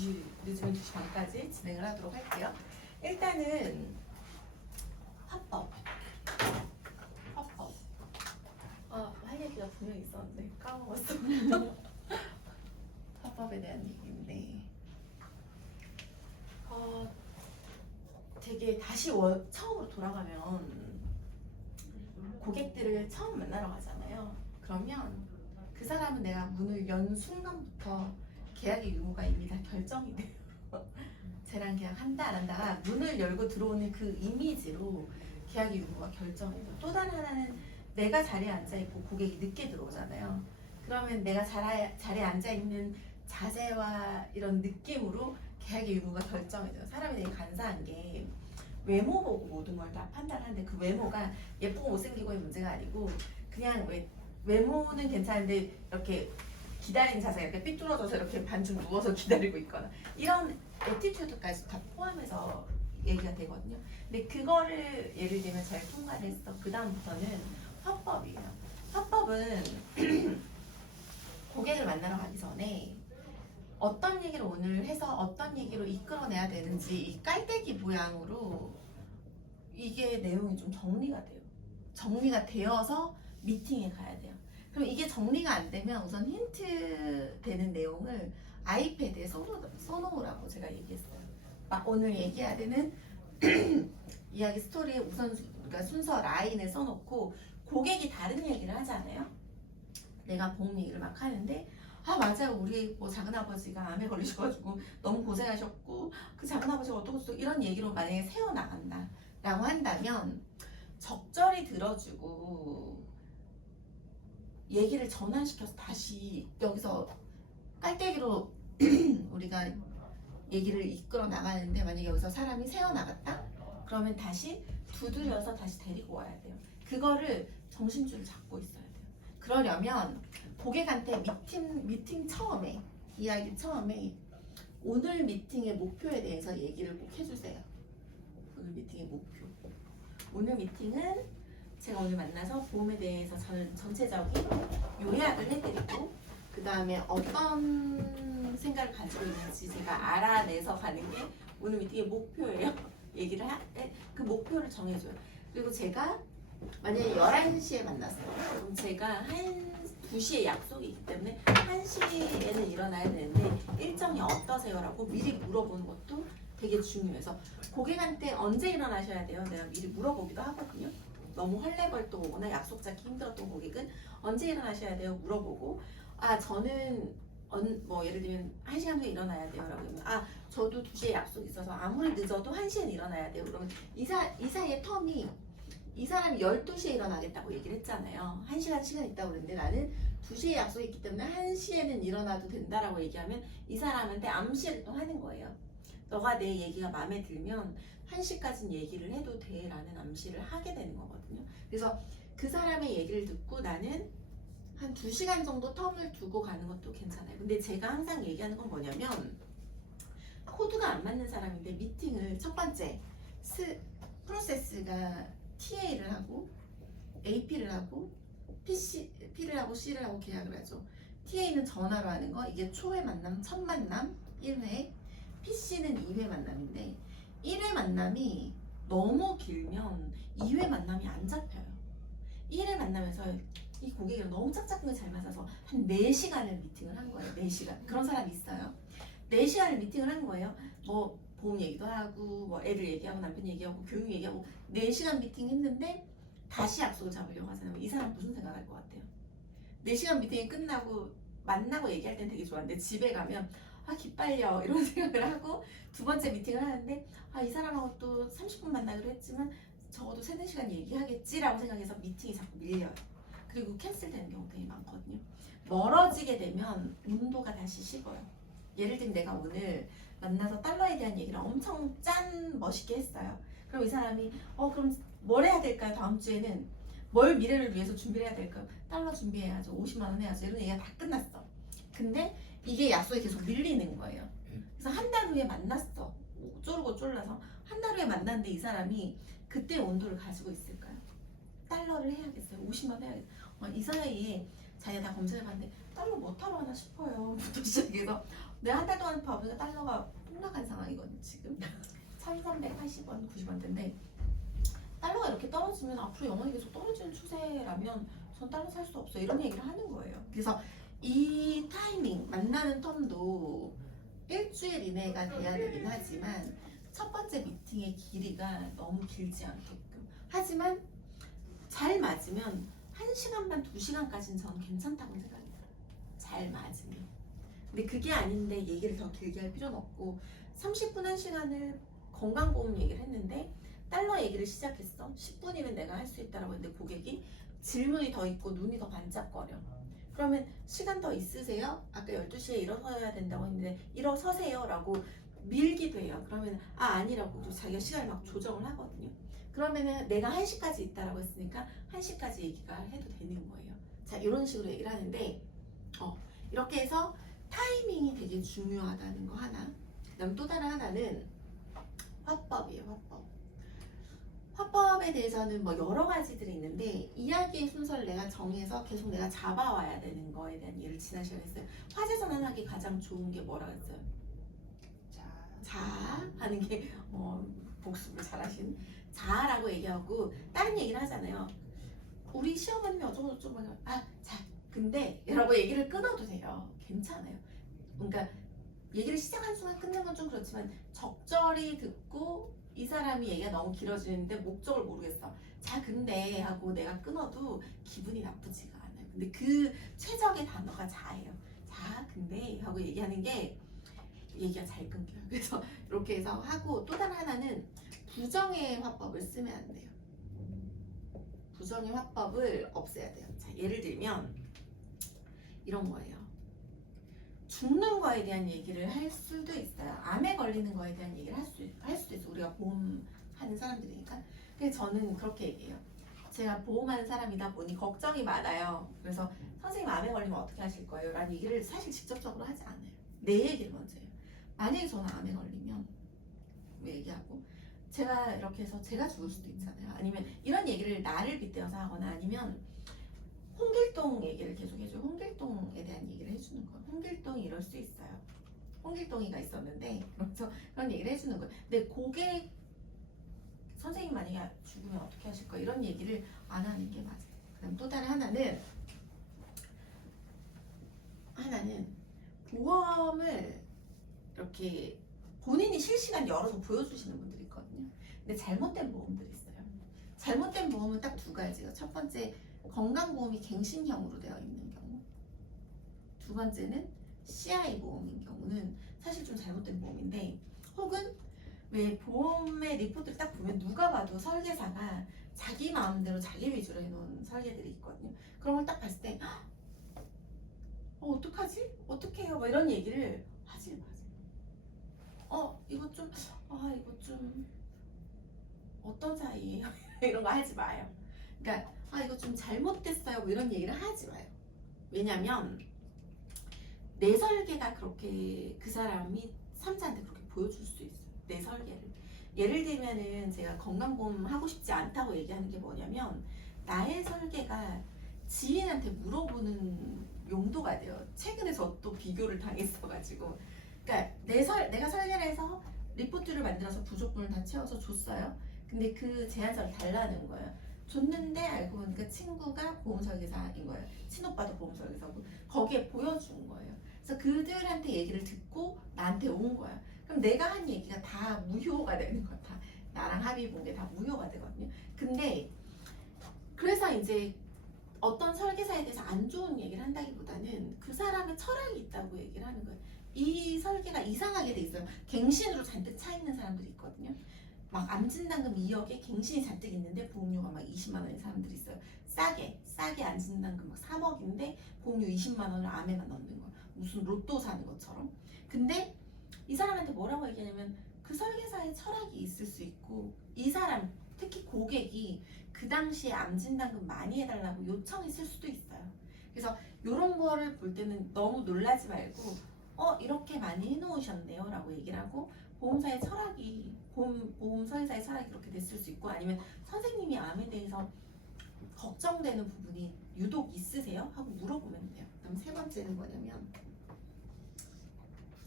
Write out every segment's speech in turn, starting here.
2시, 늦으면 2시 반까지 진행을 하도록 할게요. 일단은 화법. 할 얘기가 분명히 있었는데 까먹었어. 화법에 대한 얘기인데 되게 다시 처음으로 돌아가면 고객들을 처음 만나러 가잖아요. 그러면 그 사람은 내가 문을 연 순간부터 계약의 유무가 이미 다 결정이 돼요. 쟤랑 계약한다 안 한다가 문을 열고 들어오는 그 이미지로 계약의 유무가 결정이 돼요. 또 다른 하나는 내가 자리에 앉아있고 고객이 늦게 들어오잖아요. 그러면 내가 자리에 앉아있는 자세와 이런 느낌으로 계약의 유무가 결정이 돼요. 사람이 되게 간사한 게 외모 보고 모든 걸 다 판단하는데 그 외모가 예쁘고 못생기고의 문제가 아니고 그냥 외모는 괜찮은데 이렇게 기다리는 자세가 이렇게 삐뚤어져서 이렇게 반쯤 누워서 기다리고 있거나 이런 애티튜드까지 다 포함해서 얘기가 되거든요. 근데 그거를 예를 들면 잘 통과를 했어. 그 다음부터는 화법이에요. 화법은 고객을 만나러 가기 전에 어떤 얘기를 오늘 해서 어떤 얘기로 이끌어내야 되는지 이 깔때기 모양으로 이게 내용이 좀 정리가 돼요. 정리가 되어서 미팅에 가야 돼요. 그럼 이게 정리가 안 되면 우선 힌트 되는 내용을 아이패드에 써놓으라고 제가 얘기했어요. 막 오늘 얘기해야 되는 이야기 스토리에 우선 그러니까 순서 라인을 써놓고 고객이 다른 얘기를 하잖아요. 내가 보험 얘기를 막 하는데 맞아요. 우리 뭐 작은아버지가 암에 걸리셔가지고 너무 고생하셨고 그 작은아버지가 어떻고 이런 얘기로 만약에 세워나간다 라고 한다면 적절히 들어주고 얘기를 전환시켜서 다시 여기서 깔때기로 우리가 얘기를 이끌어 나가는데 만약에 여기서 사람이 새어나갔다? 그러면 다시 두드려서 다시 데리고 와야 돼요. 그거를 정신줄을 잡고 있어야 돼요. 그러려면 고객한테 미팅 처음에 이야기 처음에 오늘 미팅의 목표에 대해서 얘기를 꼭 해주세요. 오늘 미팅의 목표. 오늘 미팅은 제가 오늘 만나서 보험에 대해서 저는 전체적인 요약을 해드리고 그 다음에 어떤 생각을 가지고 있는지 제가 알아내서 가는 게 오늘 미팅의 목표예요. 얘기를 그 목표를 정해줘요. 그리고 제가 만약에 11시에 만났어요. 그럼 제가 2시에 약속이 있기 때문에 1시에는 일어나야 되는데 일정이 어떠세요라고 미리 물어보는 것도 되게 중요해서 고객한테 언제 일어나셔야 돼요? 내가 미리 물어보기도 하거든요. 너무 헐레벌떡 오거나 약속 잡기 힘들었던 고객은 언제 일어나셔야 돼요? 물어보고 저는 뭐 예를 들면 1시간 후에 일어나야 돼요 라고 하면 저도 2시에 약속 있어서 아무리 늦어도 1시엔 일어나야 돼요. 그러면 이 사이의 텀이 이 사람이 12시에 일어나겠다고 얘기를 했잖아요. 1시간 시간 있다고 그랬는데 나는 2시에 약속이 있기 때문에 1시에는 일어나도 된다라고 얘기하면 이 사람한테 암시를 또 하는 거예요. 너가 내 얘기가 마음에 들면 1시까지는 얘기를 해도 돼 라는 암시를 하게 되는 거거든요. 그래서 그 사람의 얘기를 듣고 나는 한 2시간 정도 텀을 두고 가는 것도 괜찮아요. 근데 제가 항상 얘기하는 건 뭐냐면 코드가 안 맞는 사람인데 미팅을 첫 번째 프로세스가 TA를 하고 AP를 하고 P를 하고 C를 하고 계약을 하죠. TA는 전화로 하는 거 이게 초회 만남, 첫 만남 1회 PC는 2회 만남인데 1회 만남이 너무 길면 2회 만남이 안 잡혀요. 1회 만남에서 이 고객이랑 너무 짝짝꿍이 잘 맞아서 한 4시간을 미팅을 한 거예요. 4시간. 그런 사람이 있어요. 4시간을 미팅을 한 거예요. 뭐 보험 얘기도 하고 뭐 애들 얘기하고 남편 얘기하고 교육 얘기하고 4시간 미팅 했는데 다시 약속을 잡으려고 하잖아요. 이 사람 무슨 생각할 것 같아요? 4시간 미팅이 끝나고 만나고 얘기할 땐 되게 좋았는데 집에 가면 기빨려 이런 생각을 하고 두 번째 미팅을 하는데 이 사람하고 또 30분 만나기로 했지만 적어도 3-4시간 얘기하겠지라고 생각해서 미팅이 자꾸 밀려요. 그리고 캔슬되는 경우 되게 많거든요. 멀어지게 되면 온도가 다시 식어요. 예를 들면 내가 오늘 만나서 달러에 대한 얘기를 엄청 멋있게 했어요. 그럼 이 사람이 그럼 뭘 해야 될까요? 다음 주에는 뭘 미래를 위해서 준비를 해야 될까요? 달러 준비해야죠. 50만 원 해야죠. 이런 얘기가 다 끝났어. 근데 이게 약속이 계속 밀리는 거예요. 그래서 한 달 후에 만났어. 쪼르고 쫄라서 한 달 후에 만났는데 이 사람이 그때 온도를 가지고 있을까요? 달러를 해야겠어요. 50만 원 해야겠어요. 이 사이에 자기가 다 검색해봤는데 달러 뭐 타러 하나 싶어요. 부터 시작해서 내가 한 달 동안 봐보니까 달러가 폭락한 상황이거든 지금. 1,380원, 90원대인데 달러가 이렇게 떨어지면 앞으로 영원히 계속 떨어지는 추세라면 전 달러 살 수 없어 이런 얘기를 하는 거예요. 그래서 이 타이밍 만나는 텀도 일주일 이내가 돼야 되긴 하지만 첫 번째 미팅의 길이가 너무 길지 않게끔. 하지만 잘 맞으면 1시간 반, 2시간까지는 저는 괜찮다고 생각이 들어요. 잘 맞으면. 근데 그게 아닌데 얘기를 더 길게 할 필요는 없고 30분, 1시간을 건강보험 얘기를 했는데 달러 얘기를 시작했어. 10분이면 내가 할 수 있다라고 했는데 고객이 질문이 더 있고 눈이 더 반짝거려. 그러면 시간 더 있으세요? 아까 12시에 일어서야 된다고 했는데 일어서세요 라고 밀기도 해요. 그러면 아니라고 자기가 시간을 막 조정을 하거든요. 그러면은 내가 1시까지 있다라고 했으니까 1시까지 얘기가 해도 되는 거예요. 자, 이런 식으로 얘기를 하는데 이렇게 해서 타이밍이 되게 중요하다는 거 하나. 그다음 또 다른 하나는 화법이에요. 화법. 화법에 대해서는 뭐 여러 가지들이 있는데 이야기의 순서를 내가 정해서 계속 내가 잡아와야 되는 거에 대한 예를 지난 시간에 했어요. 화제 전환하기 가장 좋은 게 뭐라 그랬어요? 자 하는 게 복습을 잘하신 자라고 얘기하고 다른 얘기를 하잖아요. 우리 시어머님이 어쩌고저쩌고 하면 자 근데 라고 얘기를 끊어도 돼요. 괜찮아요. 그러니까 얘기를 시작한 순간 끝낸 건 좀 그렇지만 적절히 듣고 이 사람이 얘기가 너무 길어지는데 목적을 모르겠어. 자 근데 하고 내가 끊어도 기분이 나쁘지가 않아요. 근데 그 최적의 단어가 자예요. 자 근데 하고 얘기하는 게 얘기가 잘 끊겨요. 그래서 이렇게 해서 하고 또 다른 하나는 부정의 화법을 쓰면 안 돼요. 부정의 화법을 없애야 돼요. 자 예를 들면 이런 거예요. 죽는 거에 대한 얘기를 할 수도 있어요. 암에 걸리는 거에 대한 얘기를 할 수도 있어요. 우리가 보험하는 사람들이니까. 근데 저는 그렇게 얘기해요. 제가 보험하는 사람이다 보니 걱정이 많아요. 그래서 선생님 암에 걸리면 어떻게 하실 거예요? 라는 얘기를 사실 직접적으로 하지 않아요. 내 얘기를 먼저 해요. 만약에 저는 암에 걸리면 얘기하고 제가 이렇게 해서 제가 죽을 수도 있잖아요. 아니면 이런 얘기를 나를 빗대어서 하거나 아니면 홍길동 얘기를 계속 해줘요. 홍길동에 대한 얘기를 해주는 거예요. 홍길동이 이럴 수 있어요. 홍길동이가 있었는데 그래서 그런 얘기를 해주는 거예요. 근데 고객 선생님 만약에 죽으면 어떻게 하실 거예요? 이런 얘기를 안 하는 게 맞아요. 그다음 또 다른 하나는 보험을 이렇게 본인이 실시간 열어서 보여주시는 분들이 있거든요. 근데 잘못된 보험들이 있어요. 잘못된 보험은 딱 두 가지예요. 첫 번째 건강보험이 갱신형으로 되어 있는 경우, 두 번째는 CI 보험인 경우는 사실 좀 잘못된 보험인데, 혹은 왜 보험의 리포트를 딱 보면 누가 봐도 설계사가 자기 마음대로 자기 위주로 해놓은 설계들이 있거든요. 그런 걸 딱 봤을 때 어떡하지? 어떡해요? 뭐 이런 얘기를 하지 마세요. 이거 좀 어떤 사이예요? 이런 거 하지 마요. 그러니까 이거 좀 잘못됐어요. 뭐 이런 얘기를 하지 마요. 왜냐면 내 설계가 그렇게 그 사람이 삼자한테 그렇게 보여줄 수 있어요. 내 설계를. 예를 들면은 제가 건강보험 하고 싶지 않다고 얘기하는 게 뭐냐면 나의 설계가 지인한테 물어보는 용도가 돼요. 최근에 저 또 비교를 당했어가지고 그러니까 내가 설계를 해서 리포트를 만들어서 부족분을 다 채워서 줬어요. 근데 그 제안서를 달라는 거예요. 줬는데 알고 보니까 친구가 보험설계사인 거예요. 친오빠도 보험설계사고 거기에 보여준 거예요. 그래서 그들한테 얘기를 듣고 나한테 온 거야. 그럼 내가 한 얘기가 다 무효가 되는 거야. 다 나랑 합의 본 게 다 무효가 되거든요. 근데 그래서 이제 어떤 설계사에 대해서 안 좋은 얘기를 한다기보다는 그 사람의 철학이 있다고 얘기를 하는 거예요. 이 설계가 이상하게 돼 있어요. 갱신으로 잔뜩 차 있는 사람들이 있거든요. 막 암진단금 2억에 갱신이 잔뜩 있는데 보험료가 막 20만 원인 사람들이 있어요. 싸게 암진단금 막 3억인데 보험료 20만 원을 암에만 넣는 거예요. 무슨 로또 사는 것처럼. 근데 이 사람한테 뭐라고 얘기하냐면 그 설계사의 철학이 있을 수 있고 이 사람 특히 고객이 그 당시에 암진단금 많이 해달라고 요청했을 수도 있어요. 그래서 이런 거를 볼 때는 너무 놀라지 말고 이렇게 많이 해놓으셨네요 라고 얘기를 하고 보험사의 철학이 보험 설계사의 철학이 그렇게 됐을 수 있고 아니면 선생님이 암에 대해서 걱정되는 부분이 유독 있으세요? 하고 물어보면 돼요. 그다음 세 번째는 뭐냐면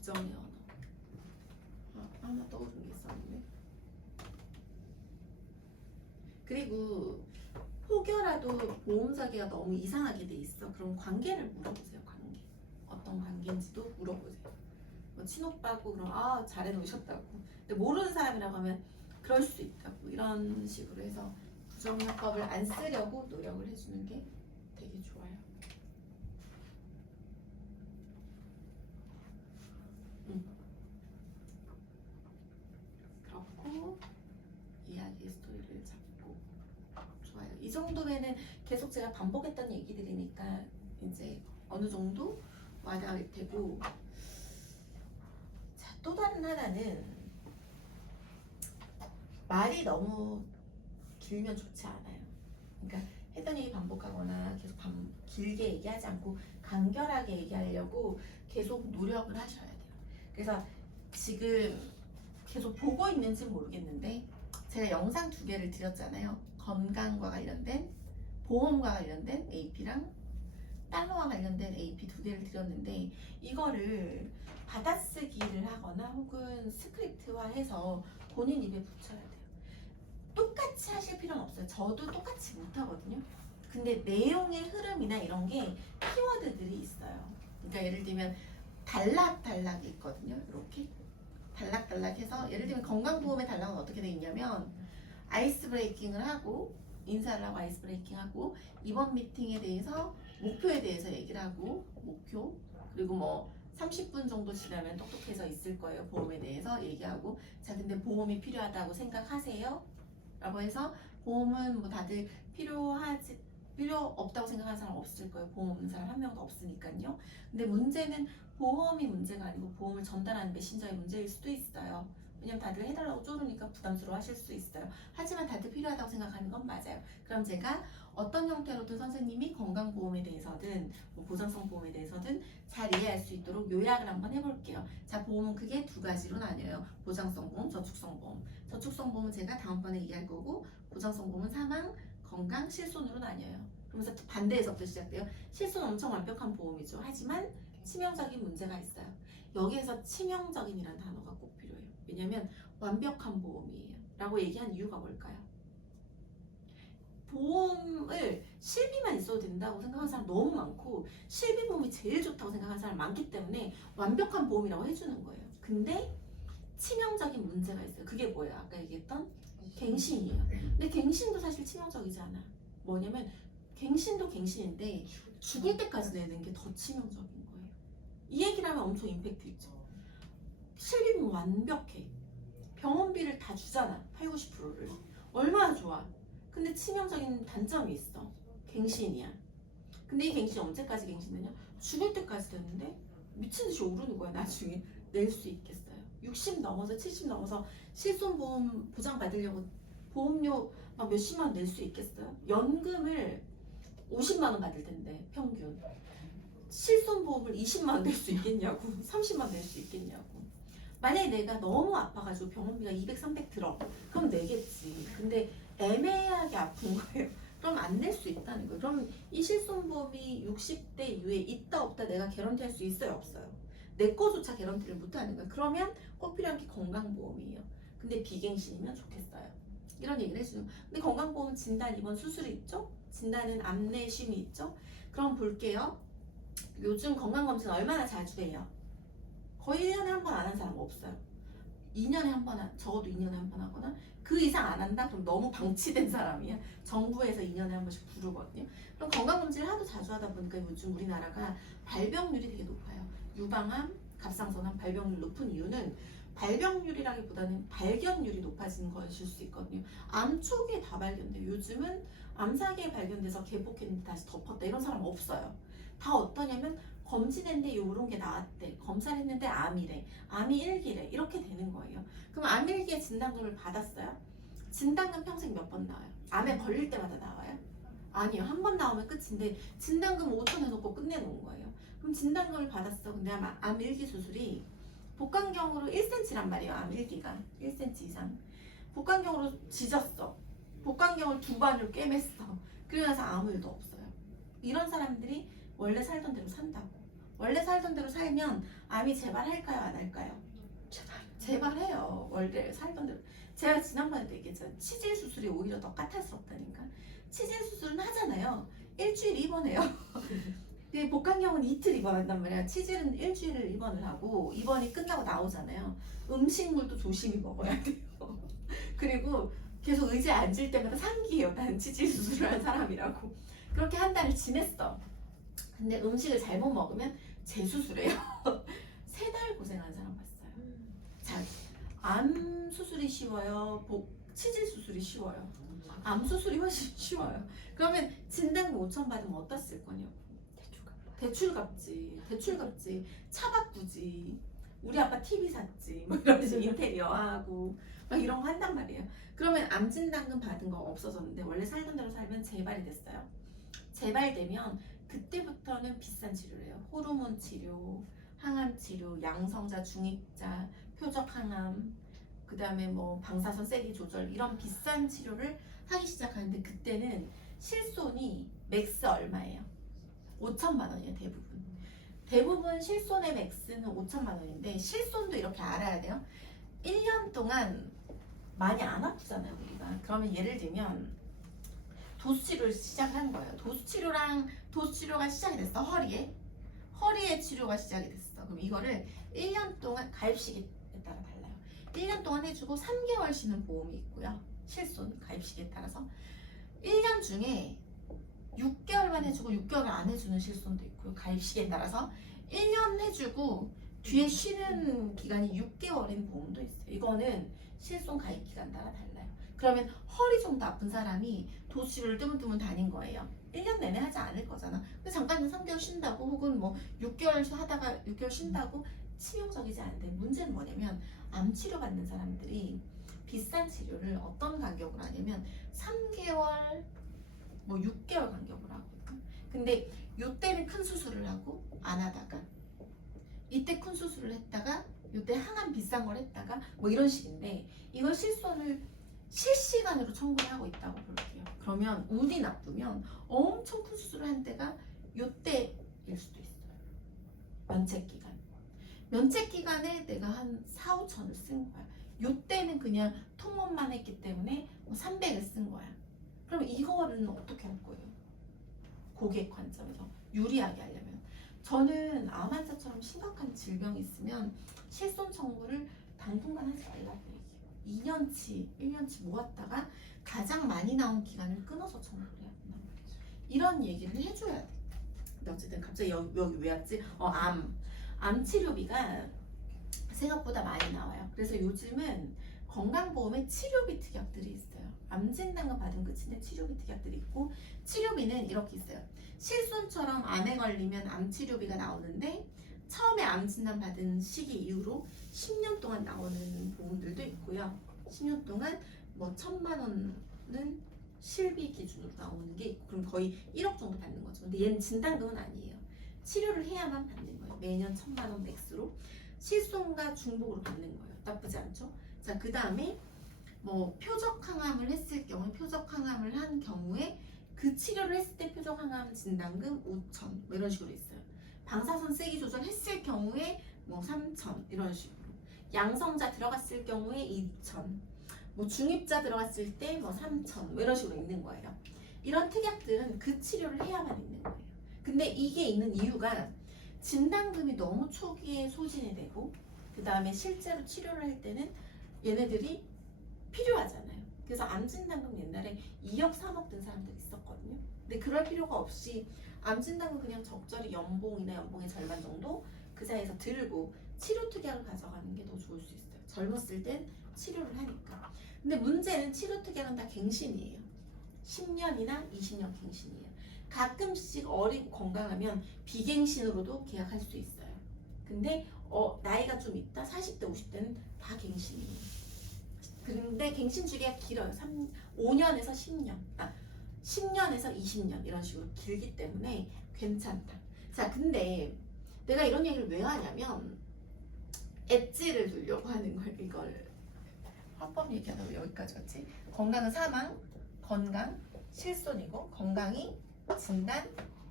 부정의 언어. 하나 떠오르는 게 있었는데. 그리고 혹여라도 보험사기가 너무 이상하게 돼 있어. 그럼 관계를 물어보세요. 관계. 어떤 관계인지도 물어보세요. 뭐 친오빠고 그럼 잘해 놓으셨다고. 근데 모르는 사람이라고 하면 그럴 수 있다고. 이런 식으로 해서 부정요법을 안 쓰려고 노력을 해주는 게 되게 좋아요. 그렇고 이야기의 스토리를 잡고 좋아요. 이 정도면은 계속 제가 반복했던 얘기들이니까 이제 어느 정도 와닿을 테고. 자, 또 다른 하나는 말이 너무 길면 좋지 않아요. 그러니까 했던 얘기 반복하거나 계속 길게 얘기하지 않고 간결하게 얘기하려고 계속 노력을 하셔야 돼요. 그래서 지금 계속 보고 있는지 모르겠는데 제가 영상 2개를 드렸잖아요. 건강과 관련된, 보험과 관련된 AP랑 달러와 관련된 AP 2개를 드렸는데 이거를 받아쓰기를 하거나 혹은 스크립트화해서 본인 입에 붙여야 돼요. 똑같이 하실 필요는 없어요. 저도 똑같이 못하거든요. 근데 내용의 흐름이나 이런 게 키워드들이 있어요. 그러니까 예를 들면 단락단락이 있거든요. 이렇게 단락단락 해서 예를 들면 건강보험의 단락은 어떻게 돼 있냐면 아이스 브레이킹을 하고 인사를 하고 아이스 브레이킹 하고 이번 미팅에 대해서 목표에 대해서 얘기를 하고 목표 그리고 뭐 30분 정도 지나면 똑똑해져 있을 거예요. 보험에 대해서 얘기하고 자 근데 보험이 필요하다고 생각하세요? 라고 해서 보험은 뭐 다들 필요 없다고 생각하는 사람 없을 거예요. 보험 없는 사람 한 명도 없으니까요. 근데 문제는 보험이 문제가 아니고 보험을 전달하는 메신저의 문제일 수도 있어요. 왜냐면 다들 해달라고 쪼르니까 부담스러워 하실 수 있어요. 하지만 다들 필요하다고 생각하는 건 맞아요. 그럼 제가 어떤 형태로든 선생님이 건강보험에 대해서든 뭐 보장성 보험에 대해서든 잘 이해할 수 있도록 요약을 한번 해볼게요. 자, 보험은 크게 2가지로 나뉘어요. 보장성 보험, 저축성 보험. 저축성 보험은 제가 다음번에 얘기할 거고 보장성 보험은 사망, 건강, 실손으로 나뉘어요. 그러면서 반대에서부터 시작돼요. 실손 엄청 완벽한 보험이죠. 하지만 치명적인 문제가 있어요. 여기에서 치명적인이라는 단어가 꼭 필요해요. 왜냐면 완벽한 보험이에요. 라고 얘기한 이유가 뭘까요? 보험을 실비만 있어도 된다고 생각하는 사람 너무 많고 실비보험이 제일 좋다고 생각하는 사람 많기 때문에 완벽한 보험이라고 해주는 거예요. 근데 치명적인 문제가 있어요. 그게 뭐예요? 아까 얘기했던 갱신이에요. 근데 갱신도 사실 치명적이지 않아. 뭐냐면 갱신도 갱신인데 죽을 때까지 내는 게 더 치명적인 거예요. 이 얘기를 하면 엄청 임팩트 있죠. 실비보험 완벽해. 병원비를 다 주잖아. 8, 90%를. 얼마나 좋아. 근데 치명적인 단점이 있어. 갱신이야. 근데 이 갱신이 언제까지 갱신되냐? 죽을 때까지 되는데 미친 듯이 오르는 거야. 나중에 낼 수 있겠어요. 60 넘어서 70 넘어서 실손보험 보장 받으려고 보험료 막 몇십만 원 낼 수 있겠어요? 연금을 50만 원 받을 텐데 평균 실손보험을 20만 원 낼 수 있겠냐고 30만 원 낼 수 있겠냐고. 만약에 내가 너무 아파가지고 병원비가 200, 300 들어 그럼 내겠지. 근데 애매하게 아픈 거예요. 그럼 안 낼 수 있다는 거예요. 그럼 이 실손보험이 60대 이후에 있다 없다 내가 개런티할 수 있어요 없어요? 내 거조차 개런티를 못하는 거예요. 그러면 꼭 필요한 게 건강보험이에요. 근데 비갱신이면 좋겠어요. 이런 얘기를 해주는 거예요. 근데 건강보험 진단 입원 수술이 있죠? 진단은 암내심이 있죠? 그럼 볼게요. 요즘 건강검진 얼마나 자주 해요? 거의 1년에 한 번 안 한 사람 없어요. 2년에 한 번, 적어도 2년에 한 번 하거나 그 이상 안 한다? 그럼 너무 방치된 사람이야. 정부에서 2년에 한 번씩 부르거든요. 그럼 건강검진을 하도 자주 하다 보니까 요즘 우리나라가 발병률이 되게 높아요. 유방암, 갑상선암 발병률 높은 이유는 발병률이라기보다는 발견율이 높아진 것일 수 있거든요. 암 초기에 다 발견돼요. 요즘은 암 4기에 발견돼서 개복했는데 다시 덮었다 이런 사람 없어요. 다 어떠냐면 검진했는데 요런 게 나왔대. 검사를 했는데 암이래. 암이 1기래. 이렇게 되는 거예요. 그럼 암 1기에 진단금을 받았어요? 진단금 평생 몇 번 나와요? 암에 걸릴 때마다 나와요? 아니요. 한 번 나오면 끝인데 진단금 5천 해놓고 끝내놓은 거예요. 그럼 진단금을 받았어. 근데 암 1기 수술이 복강경으로 1cm란 말이에요. 암 1기가 1cm 이상. 복강경으로 지졌어. 복강경을 2반으로 꿰맸어. 그래서 아무 일도 없어요. 이런 사람들이 원래 살던 대로 산다고. 원래 살던 대로 살면 암이 재발할까요, 안 할까요? 재발해요. 원래 살던 대로. 제가 지난번에도 얘기했잖아요. 치질 수술이 오히려 더 까탈스럽다니까. 치질 수술은 하잖아요. 일주일 입원해요. 복강경은 이틀 입원한단 말이야. 치질은 일주일을 입원을 하고 입원이 끝나고 나오잖아요. 음식물도 조심히 먹어야 돼요. 그리고 계속 의자에 앉을 때마다 상기해요. 나는 치질 수술을 한 사람이라고. 그렇게 한 달을 지냈어. 근데 음식을 잘못 먹으면 재수술해요. 3달 고생한 사람 봤어요. 자, 암 수술이 쉬워요? 치질 수술이 쉬워요? 암 수술이 훨씬 쉬워요. 그러면 진단금 5천 받으면 어디다 쓸 거냐고. 대출 갚지. 차 바꾸지. 우리 아빠 TV 샀지. 뭐 이런 식으로 인테리어 하고 막 이런 거 한단 말이에요. 그러면 암 진단금 받은 거 없어졌는데 원래 살던 대로 살면 재발이 됐어요. 재발되면 그때부터는 비싼 치료를 해요. 호르몬 치료, 항암 치료, 양성자, 중입자, 표적 항암, 그 다음에 뭐 방사선 세기 조절 이런 비싼 치료를 하기 시작하는데 그때는 실손이 맥스 얼마예요? 5천만 원이에요. 대부분 실손의 맥스는 5천만 원인데 실손도 이렇게 알아야 돼요. 1년 동안 많이 안 아프잖아요 우리가. 그러면 예를 들면 도수치료를 시작한 거예요. 도수치료가 시작이 됐어. 허리에 치료가 시작이 됐어. 그럼 이거를 1년 동안 가입시기에 따라 달라요. 1년 동안 해주고 3개월 쉬는 보험이 있고요. 실손 가입시기에 따라서 1년 중에 6개월만 해주고 6개월 안 해주는 실손도 있고요. 가입시기에 따라서 1년 해주고 뒤에 쉬는 기간이 6개월인 보험도 있어요. 이거는 실손 가입 기간 따라 달라요. 그러면 허리 정도 아픈 사람이 도수치료를 뜨문뜨문 다닌 거예요. 1년 내내 하지 않을 거잖아. 근데 잠깐 3개월 쉰다고 혹은 뭐 6개월 하다가 6개월 쉰다고 치명적이지 않은데 문제는 뭐냐면 암 치료 받는 사람들이 비싼 치료를 어떤 간격으로 하냐면 3개월 뭐 6개월 간격으로 하거든요. 근데 요때는 큰 수술을 하고 안 하다가 이때 큰 수술을 했다가 요때 항암 비싼 걸 했다가 뭐 이런 식인데 이걸 실손을 실시간으로 청구를 하고 있다고 볼게요. 그러면 운이 나쁘면 엄청 큰 수술을 한 때가 요때일 수도 있어요. 면책기간에 내가 한 4, 5천을 쓴 거야. 요때는 그냥 통원만 했기 때문에 뭐 300을 쓴 거야. 그럼 이거는 어떻게 할 거예요? 고객 관점에서 유리하게 하려면 저는 암 환자처럼 심각한 질병이 있으면 실손 청구를 당분간 하지 말라고 얘기해요. 2년치, 1년치 모았다가 가장 많이 나온 기간을 끊어서 청구를 해야 된단 말이죠. 이런 얘기를 해줘야 돼. 근데 어쨌든 갑자기 여기 왜 왔지? 암 치료비가 생각보다 많이 나와요. 그래서 요즘은 건강보험에 치료비 특약들이 있어요. 암 진단금 받은 끝인데 치료비 특약들이 있고 치료비는 이렇게 있어요. 실손처럼 암에 걸리면 암 치료비가 나오는데 처음에 암 진단 받은 시기 이후로 10년 동안 나오는 보험들도 있고요. 10년 동안 뭐 1,000만 원은 실비 기준으로 나오는 게 있고 그럼 거의 1억 정도 받는 거죠. 근데 얘는 진단금은 아니에요. 치료를 해야만 받는 거예요. 매년 1,000만 원 맥스로 실손과 중복으로 받는 거예요. 나쁘지 않죠? 자, 그 다음에 뭐 표적 항암을 했을 경우에 표적 항암을 한 경우에 그 치료를 했을 때 표적 항암 진단금 5천 뭐 이런 식으로 있어요. 방사선 세기 조절했을 경우에 뭐 3천 이런 식으로. 양성자 들어갔을 경우에 2천. 뭐 중입자 들어갔을 때 뭐 3천 뭐 이런 식으로 있는 거예요. 이런 특약들은 그 치료를 해야만 있는 거예요. 근데 이게 있는 이유가 진단금이 너무 초기에 소진이 되고 그 다음에 실제로 치료를 할 때는 얘네들이 필요하잖아요. 그래서 암 진단금 옛날에 2억, 3억 든 사람들 있었거든요. 근데 그럴 필요가 없이 암 진단금 그냥 적절히 연봉이나 연봉의 절반 정도 그 사이에서 들고 치료 특약을 가져가는 게 더 좋을 수 있어요. 젊었을 땐 치료를 하니까. 근데 문제는 치료 특약은 다 갱신이에요. 10년이나 20년 갱신이에요. 가끔씩 어리고 건강하면 비갱신으로도 계약할 수 있어요. 근데 나이가 좀 있다 40대 50대는 다 갱신이에요. 근데 갱신 주기가 길어요. 5년에서 10년 10년에서 20년 이런 식으로 길기 때문에 괜찮다. 자, 근데 내가 이런 얘기를 왜 하냐면 엣지를 두려고 하는 걸. 이걸 화법 얘기하다 왜 여기까지 왔지? 건강은 사망, 건강, 실손이고 건강이 진단,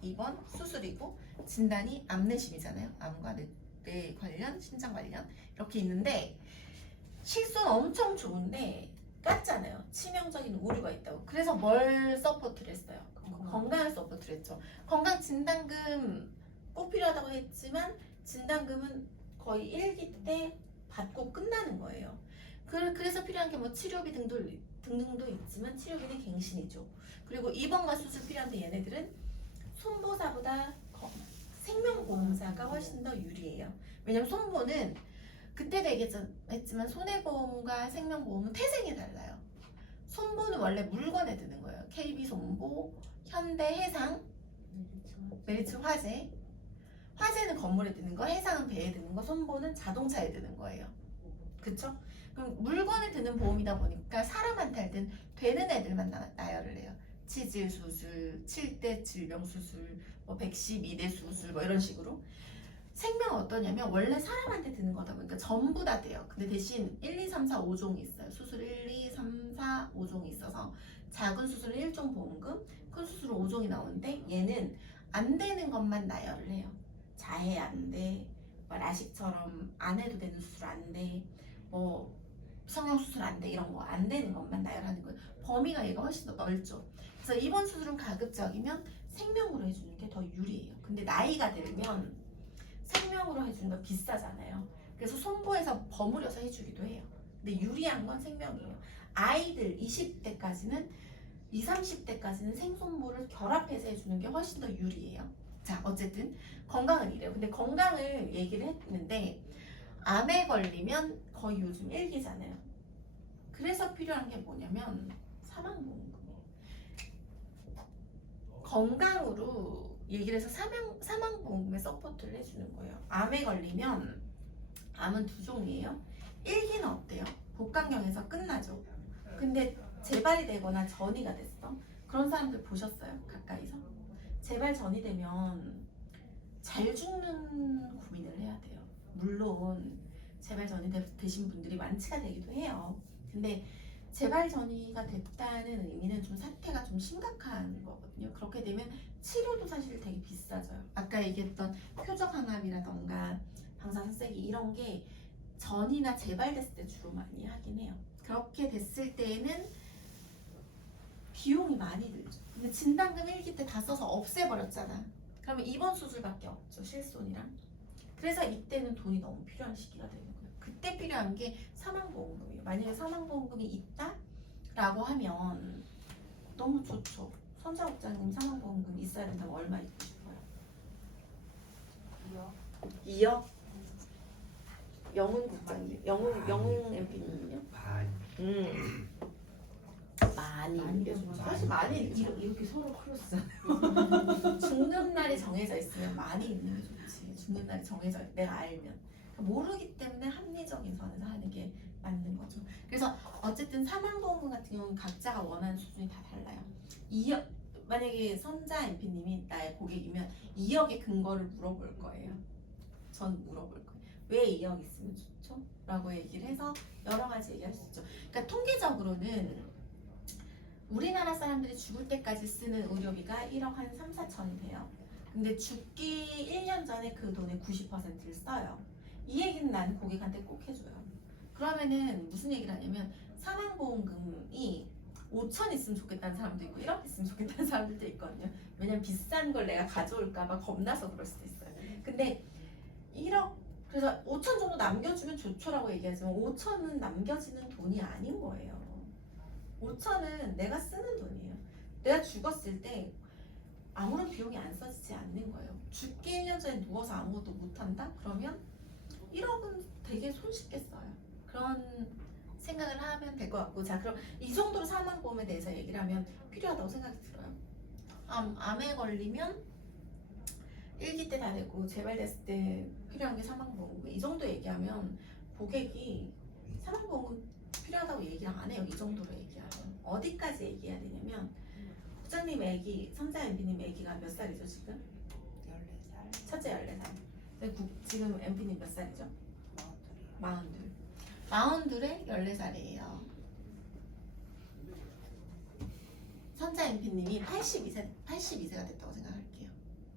2번 수술이고 진단이 암내심이잖아요. 암과 뇌 관련, 신장 관련 이렇게 있는데 실손 엄청 좋은데 깠잖아요. 치명적인 오류가 있다고. 그래서 뭘 서포트를 했어요? 건강을 서포트를 했죠. 건강 진단금 꼭 필요하다고 했지만 진단금은 거의 1기 때 받고 끝나는 거예요. 그래서 필요한 게 뭐 치료비 등등도 있지만 치료비는 갱신이죠. 그리고 입원과 수술 필요한데 얘네들은 손보사보다 생명보험사가 훨씬 더 유리해요. 왜냐면 손보는 그때도 얘기했지만 손해보험과 생명보험은 태생이 달라요. 손보는 원래 물건에 드는 거예요. KB손보, 현대해상, 메리츠 화재. 화재는 건물에 드는 거, 해상은 배에 드는 거, 손보는 자동차에 드는 거예요. 그쵸? 그럼 물건에 드는 보험이다 보니까 사람한테 할땐 되는 애들만 나열을 해요. 치질 수술, 7대 질병 수술, 뭐 112대 수술 뭐 이런 식으로. 생명은 어떠냐면 원래 사람한테 드는 거다 보니까 전부 다 돼요. 근데 대신 1, 2, 3, 4, 5종이 있어요. 수술 1, 2, 3, 4, 5종이 있어서 작은 수술은 1종 보험금, 큰 수술은 5종이 나오는데 얘는 안 되는 것만 나열을 해요. 자해 안 돼, 뭐 라식처럼 안 해도 되는 수술 안 돼, 뭐 성형수술 안 돼, 이런 거 안 되는 것만 나열하는 거예요. 범위가 얘가 훨씬 더 넓죠. 그래서 이번 수술은 가급적이면 생명으로 해주는 게 더 유리해요. 근데 나이가 들면 생명으로 해주는 건 비싸잖아요. 그래서 손보에서 버무려서 해주기도 해요. 근데 유리한 건 생명이에요. 아이들 20대까지는 20, 30대까지는 생손보를 결합해서 해주는 게 훨씬 더 유리해요. 자, 어쨌든 건강은 이래요. 근데 건강을 얘기를 했는데 암에 걸리면 거의 요즘 일기잖아요. 그래서 필요한 게 뭐냐면 사망보험금이에요. 건강으로 얘기를 해서 사망보험금에 서포트를 해주는 거예요. 암에 걸리면 암은 두 종이에요. 1기는 어때요? 복강경에서 끝나죠. 근데 재발이 되거나 전이가 됐어. 그런 사람들 보셨어요? 가까이서? 재발 전이 되면 잘 죽는 고민을 해야 돼요. 물론 재발 전이 되신 분들이 완치가 되기도 해요. 근데 재발 전이가 됐다는 의미는 좀 사태가 좀 심각한 거거든요. 그렇게 되면 치료도 사실 되게 비싸져요. 아까 얘기했던 표적항암이라던가 방사선세기 이런 게 전이나 재발됐을 때 주로 많이 하긴 해요. 그렇게 됐을 때에는 비용이 많이 들죠. 근데 진단금 1기 때 다 써서 없애버렸잖아. 그러면 입원 수술밖에 없죠. 실손이랑. 그래서 이때는 돈이 너무 필요한 시기가 되는 거예요. 그때 필요한 게 사망보험금이에요. 만약에 사망보험금이 있다라고 하면 너무 좋죠. 선자국장님 사망보험금 있어야 된다면 얼마 있고 싶어요? 2억? 영훈 국장님, 영훈 MP님은요? 많이 사실 많이 이렇게 서로 크로스잖아요. 죽는 날이 정해져 있으면 많이 있는 게 좋지. 죽는 날이 정해져 내가 알면 모르기 때문에 합리적인 선에서 하는 게 맞는 거죠. 그래서 어쨌든 사망보험금 같은 경우는 각자가 원하는 수준이 다 달라요. 2억 만약에 선자 MP님이 나의 고객이면 2억의 근거를 물어볼 거예요. 전 물어볼 거예요. 왜 2억 있으면 좋죠? 라고 얘기를 해서 여러 가지 얘기할 수 있죠. 그러니까 통계적으로는 우리나라 사람들이 죽을 때까지 쓰는 의료비가 1억 한 3, 4천이 돼요. 근데 죽기 1년 전에 그 돈의 90%를 써요. 이 얘기는 나는 고객한테 꼭 해줘요. 그러면은 무슨 얘기를 하냐면 사망보험금이 5천 있으면 좋겠다는 사람도 있고 1억 있으면 좋겠다는 사람들도 있거든요. 왜냐면 비싼 걸 내가 가져올까봐 겁나서 그럴 수도 있어요. 근데 1억 그래서 5천 정도 남겨주면 좋죠라고 얘기하지만 5천은 남겨지는 돈이 아닌 거예요. 5천은 내가 쓰는 돈이에요. 내가 죽었을 때 아무런 비용이 안 써지지 않는 거예요. 죽기 1년 전에 누워서 아무것도 못한다? 그러면 1억은 되게 손쉽게 써요. 그런 생각을 하면 될 것 같고, 자 그럼 이 정도로 사망보험에 대해서 얘기를 하면 필요하다고 생각이 들어요. 암에 걸리면 1기 때 다 되고 재발됐을 때 필요한 게 사망보험금. 이 정도 얘기하면 고객이 사망보험금 필요하다고 얘기를 안 해요. 이 정도로 얘기하면 어디까지 얘기해야 되냐면 국장님 애기, 선자 MP님 애기가 몇 살이죠 지금? 14살. 첫째 14살. 지금 MP님 몇 살이죠? 42. 42에 14살이에요. 선자 MP님이 82세가 됐다고 생각할게요.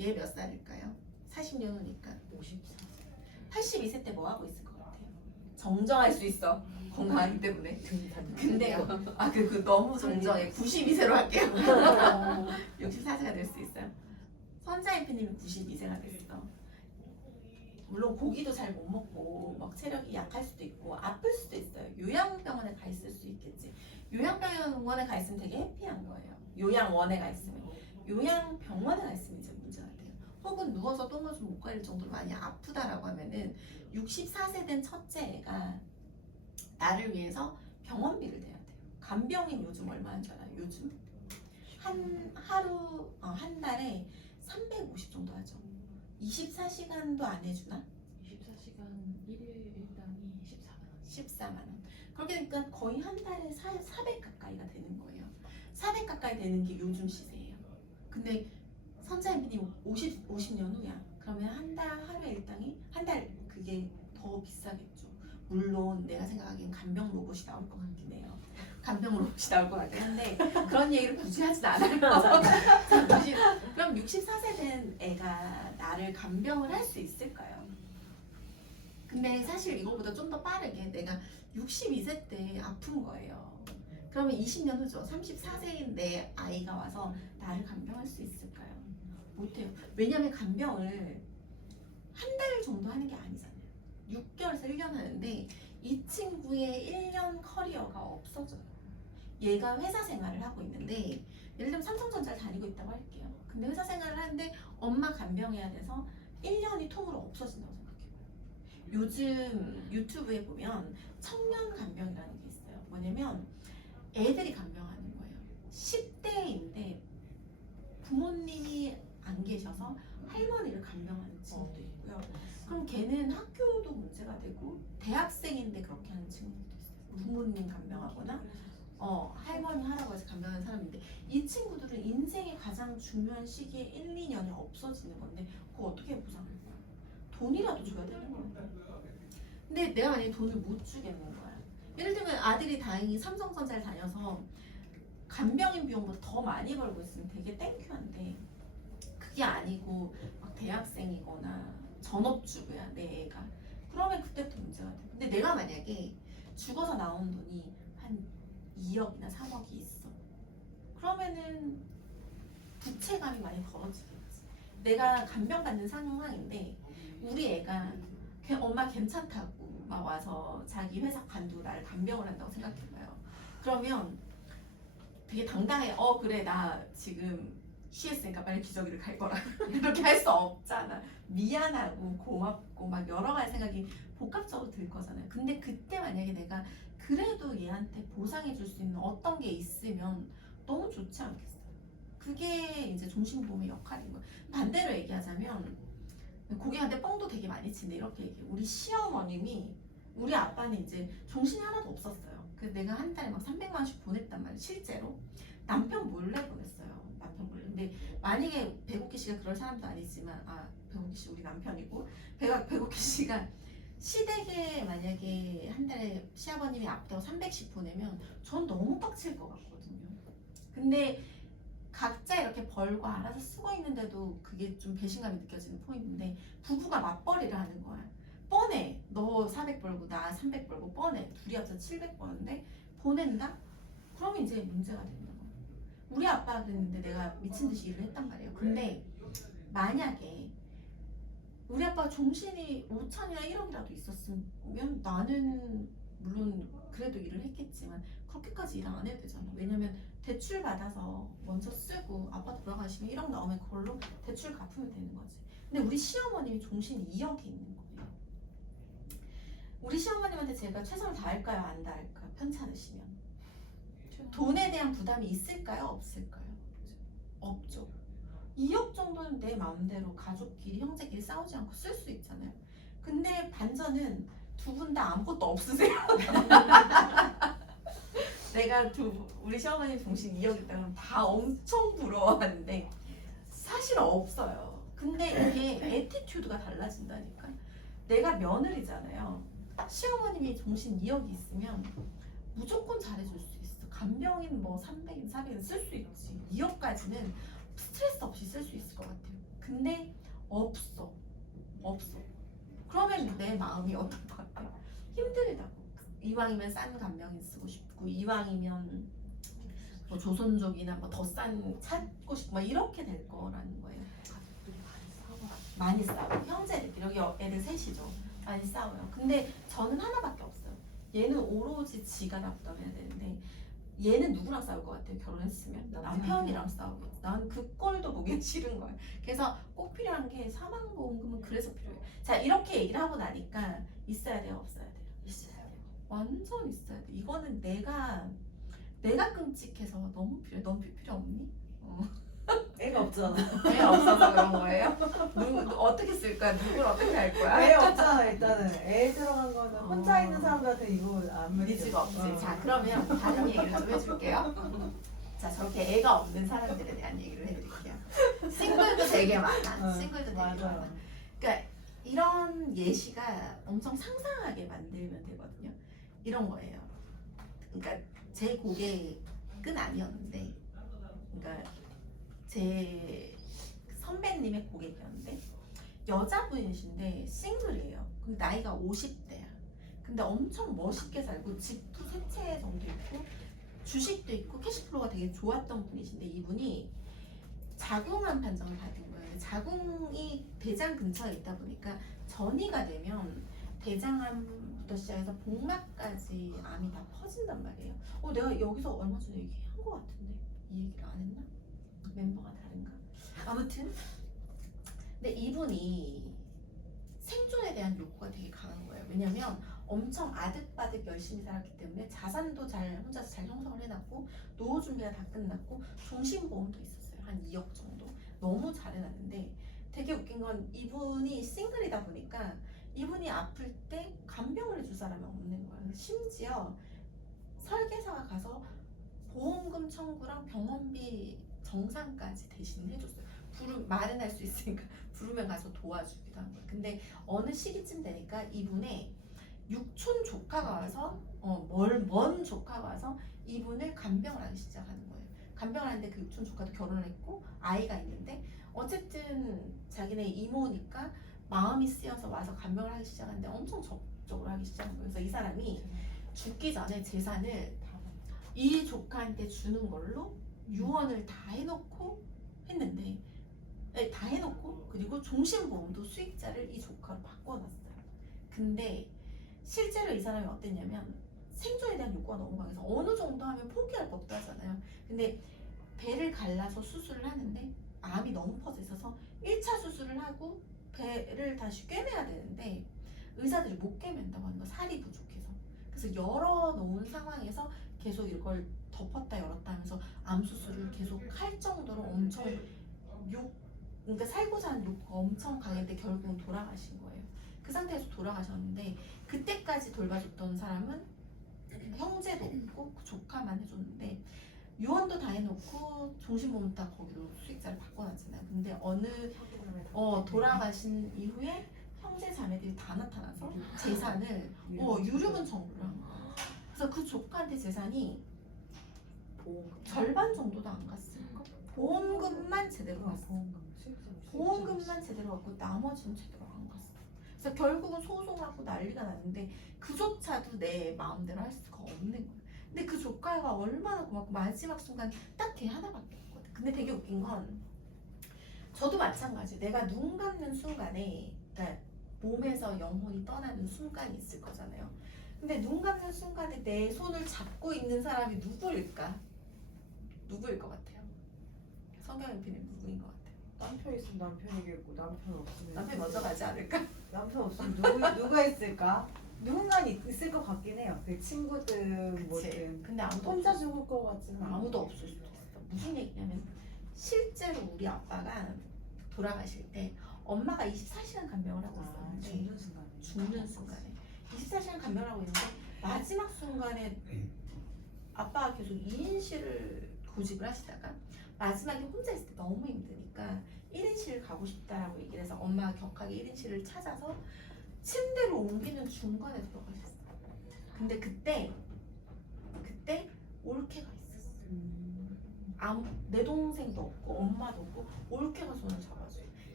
얘 몇 살일까요? 40년 후니까 54. 82세 때 뭐 하고 있을 것 같아요? 정정할 수 있어. 건강하기 때문에. 근데요. 그 너무 정정해. 92세로 할게요. 64세가 될 수 있어요. 선자인피님이 92세가 됐어. 물론 고기도 잘 못 먹고 막 체력이 약할 수도 있고 아플 수도 있어요. 요양병원에 가 있을 수 있겠지. 요양병원에 가 있으면 되게 해피한 거예요. 요양원에 가 있으면. 요양병원에 가 있으면 이제 문제가 돼요. 혹은 누워서 똥을 좀 못 가릴 정도로 많이 아프다라고 하면은 64세 된 첫째 애가 나를 위해서 병원비를 내야 돼요. 간병인 요즘 얼마인 줄 알아요? 요즘 한 달에 350 정도 하죠. 24시간도 안 해주나? 24시간 1일 일당이 14만 원. 14만 원. 그렇게 되니까 거의 한 달에 400 가까이가 되는 거예요. 400 가까이 되는 게 요즘 시세예요. 근데 선자님이 50년 후야. 그러면 한 달 하루에 일당이 한 달 그게 더 비싸겠죠. 물론 내가 생각하기엔 간병 로봇이 나올 것 같긴 해요. 간병 로봇이 나올 것 같긴 한데 그런 얘기를 굳이 하진 않아요. 그럼 64세 된 애가 나를 간병을 할 수 있을까요? 근데 사실 이거보다 좀 더 빠르게 내가 62세 때 아픈 거예요. 그러면 20년 후죠. 34세인 내 아이가 와서 나를 간병할 수 있을까요? 못해요. 왜냐면 간병을 한 달 정도 하는 게 아니잖아요. 6개월에서 1년 하는데 이 친구의 1년 커리어가 없어져요. 얘가 회사 생활을 하고 있는데 예를 들면 삼성전자를 다니고 있다고 할게요. 근데 회사 생활을 하는데 엄마 간병해야 돼서 1년이 통으로 없어진다고 생각해봐요. 요즘 유튜브에 보면 청년 간병이라는 게 있어요. 뭐냐면 애들이 간병하는 거예요. 10대인데 부모님이 안 계셔서 할머니를 간병하는 친구도 있고요. 그럼 걔는 학교도 문제가 되고 대학생인데 그렇게 하는 친구들도 있어요. 부모님 간병하거나 할머니 할아버지 간병하는 사람인데 이 친구들은 인생의 가장 중요한 시기에 1, 2년이 없어지는 건데 그거 어떻게 보상할 거야? 돈이라도 줘야 되는 거야. 근데 내가 만약에 돈을 못 주겠는 거야. 예를 들면 아들이 다행히 삼성전자를 다녀서 간병인 비용보다 더 많이 벌고 있으면 되게 땡큐한데 그게 아니고 막 대학생이거나 전업주부야 내 애가. 그러면 그때부터 문제가 돼. 근데 내가 만약에 죽어서 나온 돈이 한 2억이나 3억이 있어. 그러면은 부채감이 많이 벌어지겠지. 내가 간병받는 상황인데 우리 애가 엄마 괜찮다고 막 와서 자기 회사 관두고 나를 간병을 한다고 생각해봐요. 그러면 되게 당당해. 그래 나 지금 취했으니까 빨리 기저귀를 갈 거라. 이렇게 할 수 없잖아. 미안하고 고맙고 막 여러 가지 생각이 복합적으로 들 거잖아요. 근데 그때 만약에 내가 그래도 얘한테 보상해 줄 수 있는 어떤 게 있으면 너무 좋지 않겠어요? 그게 이제 종신보험의 역할인 거예요. 반대로 얘기하자면 고객한테 뻥도 되게 많이 치는데 이렇게 얘기해. 우리 시어머님이 우리 아빠는 이제 정신이 하나도 없었어요. 그래서 내가 한 달에 막 300만 원씩 보냈단 말이에요. 실제로 남편 몰래 보냈어요. 남편 몰래. 근데 만약에 백옥기 씨가 그럴 사람도 아니지만 백옥기 씨 우리 남편이고 백옥기 씨가 시댁에 만약에 한 달에 시아버님이 아프다고 300씩 보내면 전 너무 빡칠 것 같거든요. 근데 각자 이렇게 벌고 알아서 쓰고 있는데도 그게 좀 배신감이 느껴지는 포인트인데 부부가 맞벌이를 하는 거야. 뻔해. 너 400 벌고 나 300 벌고 뻔해. 둘이 합쳐 700 버는데 보낸다? 그러면 이제 문제가 되는 거야. 우리 아빠가 그랬는데 내가 미친 듯이 일을 했단 말이에요. 근데 만약에 우리 아빠가 종신이 5천이나 1억이라도 있었으면 나는 물론 그래도 일을 했겠지만 그렇게까지 일 안 해도 되잖아. 왜냐면 대출 받아서 먼저 쓰고 아빠 돌아가시면 1억 나오면 그걸로 대출 갚으면 되는 거지. 근데 우리 시어머님이 종신 2억이 있는 거예요. 우리 시어머님한테 제가 최선을 다할까요? 안 다할까요? 편찮으시면 돈에 대한 부담이 있을까요? 없을까요? 없죠. 2억 정도는 내 마음대로 가족끼리 형제끼리 싸우지 않고 쓸 수 있잖아요. 근데 반전은 두 분 다 아무것도 없으세요. 내가 우리 시어머님 종신 2억 있다면 다 엄청 부러워하는데 사실 없어요. 근데 이게 애티튜드가 달라진다니까. 내가 며느리잖아요. 시어머님이 종신 2억이 있으면 무조건 잘해줄 수 있어. 간병인 뭐 300인 400인 쓸 수 있지. 2억까지는 스트레스 없이 쓸 수 있을 것 같아요. 근데 없어. 그러면 내 마음이 어떨 것 같아? 힘들다고. 이왕이면 싼 간명인 쓰고 싶고, 이왕이면 뭐 조선족이나 뭐 더 싼 찾고 싶고 막 이렇게 될 거라는 거예요. 가족들이 많이 싸워. 많이 싸워요. 형제들끼리, 여기 애들 셋이죠. 많이 싸워요. 근데 저는 하나밖에 없어요. 얘는 오로지 지가 나쁘다고 해야 되는데, 얘는 누구랑 싸울 것 같아요? 결혼했으면 남편이랑 싸우겠지. 난 그 꼴도 보기 싫은 거예요. 그래서 꼭 필요한 게 사망보험금은 그래서 필요해요. 자, 이렇게 얘기를 하고 나니까 있어야 돼요, 없어야 돼요? 있어요. 완전 있어야 돼. 이거는 내가 끔찍해서 너무 필요해. 넌 필요 없니? 애가 없잖아. 애 없어서 그런 거예요? 어떻게 쓸 거야? 누굴 어떻게 할 거야? 애 없잖아 일단은. 애 들어간 거는 혼자 있는 사람들한테 이거 안 네 믿지. 집 없지. 자, 그러면 다른 얘기를 좀 해줄게요. 자, 저렇게 애가 없는 사람들에 대한 얘기를 해드릴게요. 싱글도 되게 많아. 싱글도 되게 맞아. 많아. 그러니까 이런 예시가 엄청 상상하게 만들면 되거든요. 이런 거예요. 그러니까 제 고객은 아니었는데, 그러니까 제 선배님의 고객이었는데 여자분이신데 싱글이에요. 근데 나이가 50대야. 근데 엄청 멋있게 살고 집도 3채 정도 있고 주식도 있고 캐시플로우가 되게 좋았던 분이신데, 이분이 자궁암 판정을 받은 거예요. 자궁이 대장 근처에 있다 보니까 전이가 되면 대장암부터 시작해서 복막까지 암이 다 퍼진단 말이에요. 내가 여기서 얼마 전에 얘기한 것 같은데 이 얘기를 안 했나? 멤버가 다른가? 아무튼 근데 이분이 생존에 대한 욕구가 되게 강한 거예요. 왜냐면 엄청 아득바득 열심히 살았기 때문에 자산도 혼자서 잘 형성을 해놨고, 노후 준비가 다 끝났고, 종신보험도 있었어요. 한 2억 정도. 너무 잘 해놨는데 되게 웃긴 건, 이분이 싱글이다 보니까 이분이 아플 때 간병을 해줄 사람이 없는 거예요. 심지어 설계사가 가서 보험금 청구랑 병원비 정산까지 대신 해줬어요. 말은 할 수 있으니까 부르면 가서 도와주기도 한 거예요. 근데 어느 시기쯤 되니까 이분의 육촌 조카가 와서 먼 조카가 와서 이분을 간병을 하기 시작하는 거예요. 간병을 하는데 그 육촌 조카도 결혼을 했고 아이가 있는데, 어쨌든 자기네 이모니까 마음이 쓰여서 와서 간병을 하기 시작하는데 엄청 적극적으로 하기 시작한 거예요. 그래서 이 사람이 죽기 전에 재산을 이 조카한테 주는 걸로 유언을 다 해놓고 했는데, 다 해놓고 그리고 종신보험도 수익자를 이 조카로 바꿔놨어요. 근데 실제로 이 사람이 어땠냐면, 생존에 대한 욕구가 너무 강해서 어느 정도 하면 포기할 법도 하잖아요. 근데 배를 갈라서 수술을 하는데 암이 너무 퍼져 있어서 1차 수술을 하고 배를 다시 꿰매야 되는데 의사들이 못 꿰맨다고 하는 거야. 살이 부족해서. 그래서 열어놓은 상황에서 계속 이걸 덮었다 열었다 하면서 암 수술을 계속 할 정도로 엄청 그러니까 살고자 하는 욕구가 엄청 강했는데 결국은 돌아가신 거예요. 그 상태에서 돌아가셨는데, 그때까지 돌봐줬던 사람은 형제도 없고 그 조카만 해줬는데, 유언도 다 해놓고 종신보험 다 거기로 수익자를 바꿔놨잖아요. 근데 어느 돌아가신 이후에 형제 자매들이 다 나타나서 재산을 유류분 청구를 한 거예요. 그래서 그 조카한테 재산이 절반 정도도 안 갔을까? 보험금만 제대로 갔어. 보험금만 제대로 갔고 나머지는 제대로 안 갔어. 그래서 결국은 소송하고 난리가 났는데 그조차도 내 마음대로 할 수가 없는 거야. 근데 그 조카가 얼마나 고맙고, 마지막 순간 딱 걔 하나밖에 없거든. 근데 되게 웃긴 건, 저도 마찬가지. 내가 눈 감는 순간에, 그러니까 몸에서 영혼이 떠나는 순간이 있을 거잖아요. 근데 눈 감는 순간에 내 손을 잡고 있는 사람이 누구일까? 누구일 것 같아요? 성경 PD는 누구인 것 같아요? 남편 있으면 남편이겠고, 남편 없으면 남편이 먼저 가지 않을까? 남편 없으면 누가 있을까? 누군가 있을 것 같긴 해요. 그 친구든 뭐든. 근데 아무도 혼자 죽을 것 같지는 않아. 아무도 없을 수도 있어. 무슨 얘기냐면, 실제로 우리 아빠가 돌아가실 때 엄마가 24시간 간병을 하고 있었는데, 죽는 순간에. 죽는 순간에 24시간 간병을 하고 있는데 마지막 순간에 아빠가 계속 2인실을 구직을 하시다가 마지막에 혼자 있을 때 너무 힘드니까 1인실을 가고 싶다라고 얘기를 해서 엄마가 격하게 1인실을 찾아서 침대로 옮기는 중간에 돌아가셨어요. 근데 그때 올케가 있었어. 내 동생도 없고 엄마도 없고 올케가 손을 잡아줘요. 근데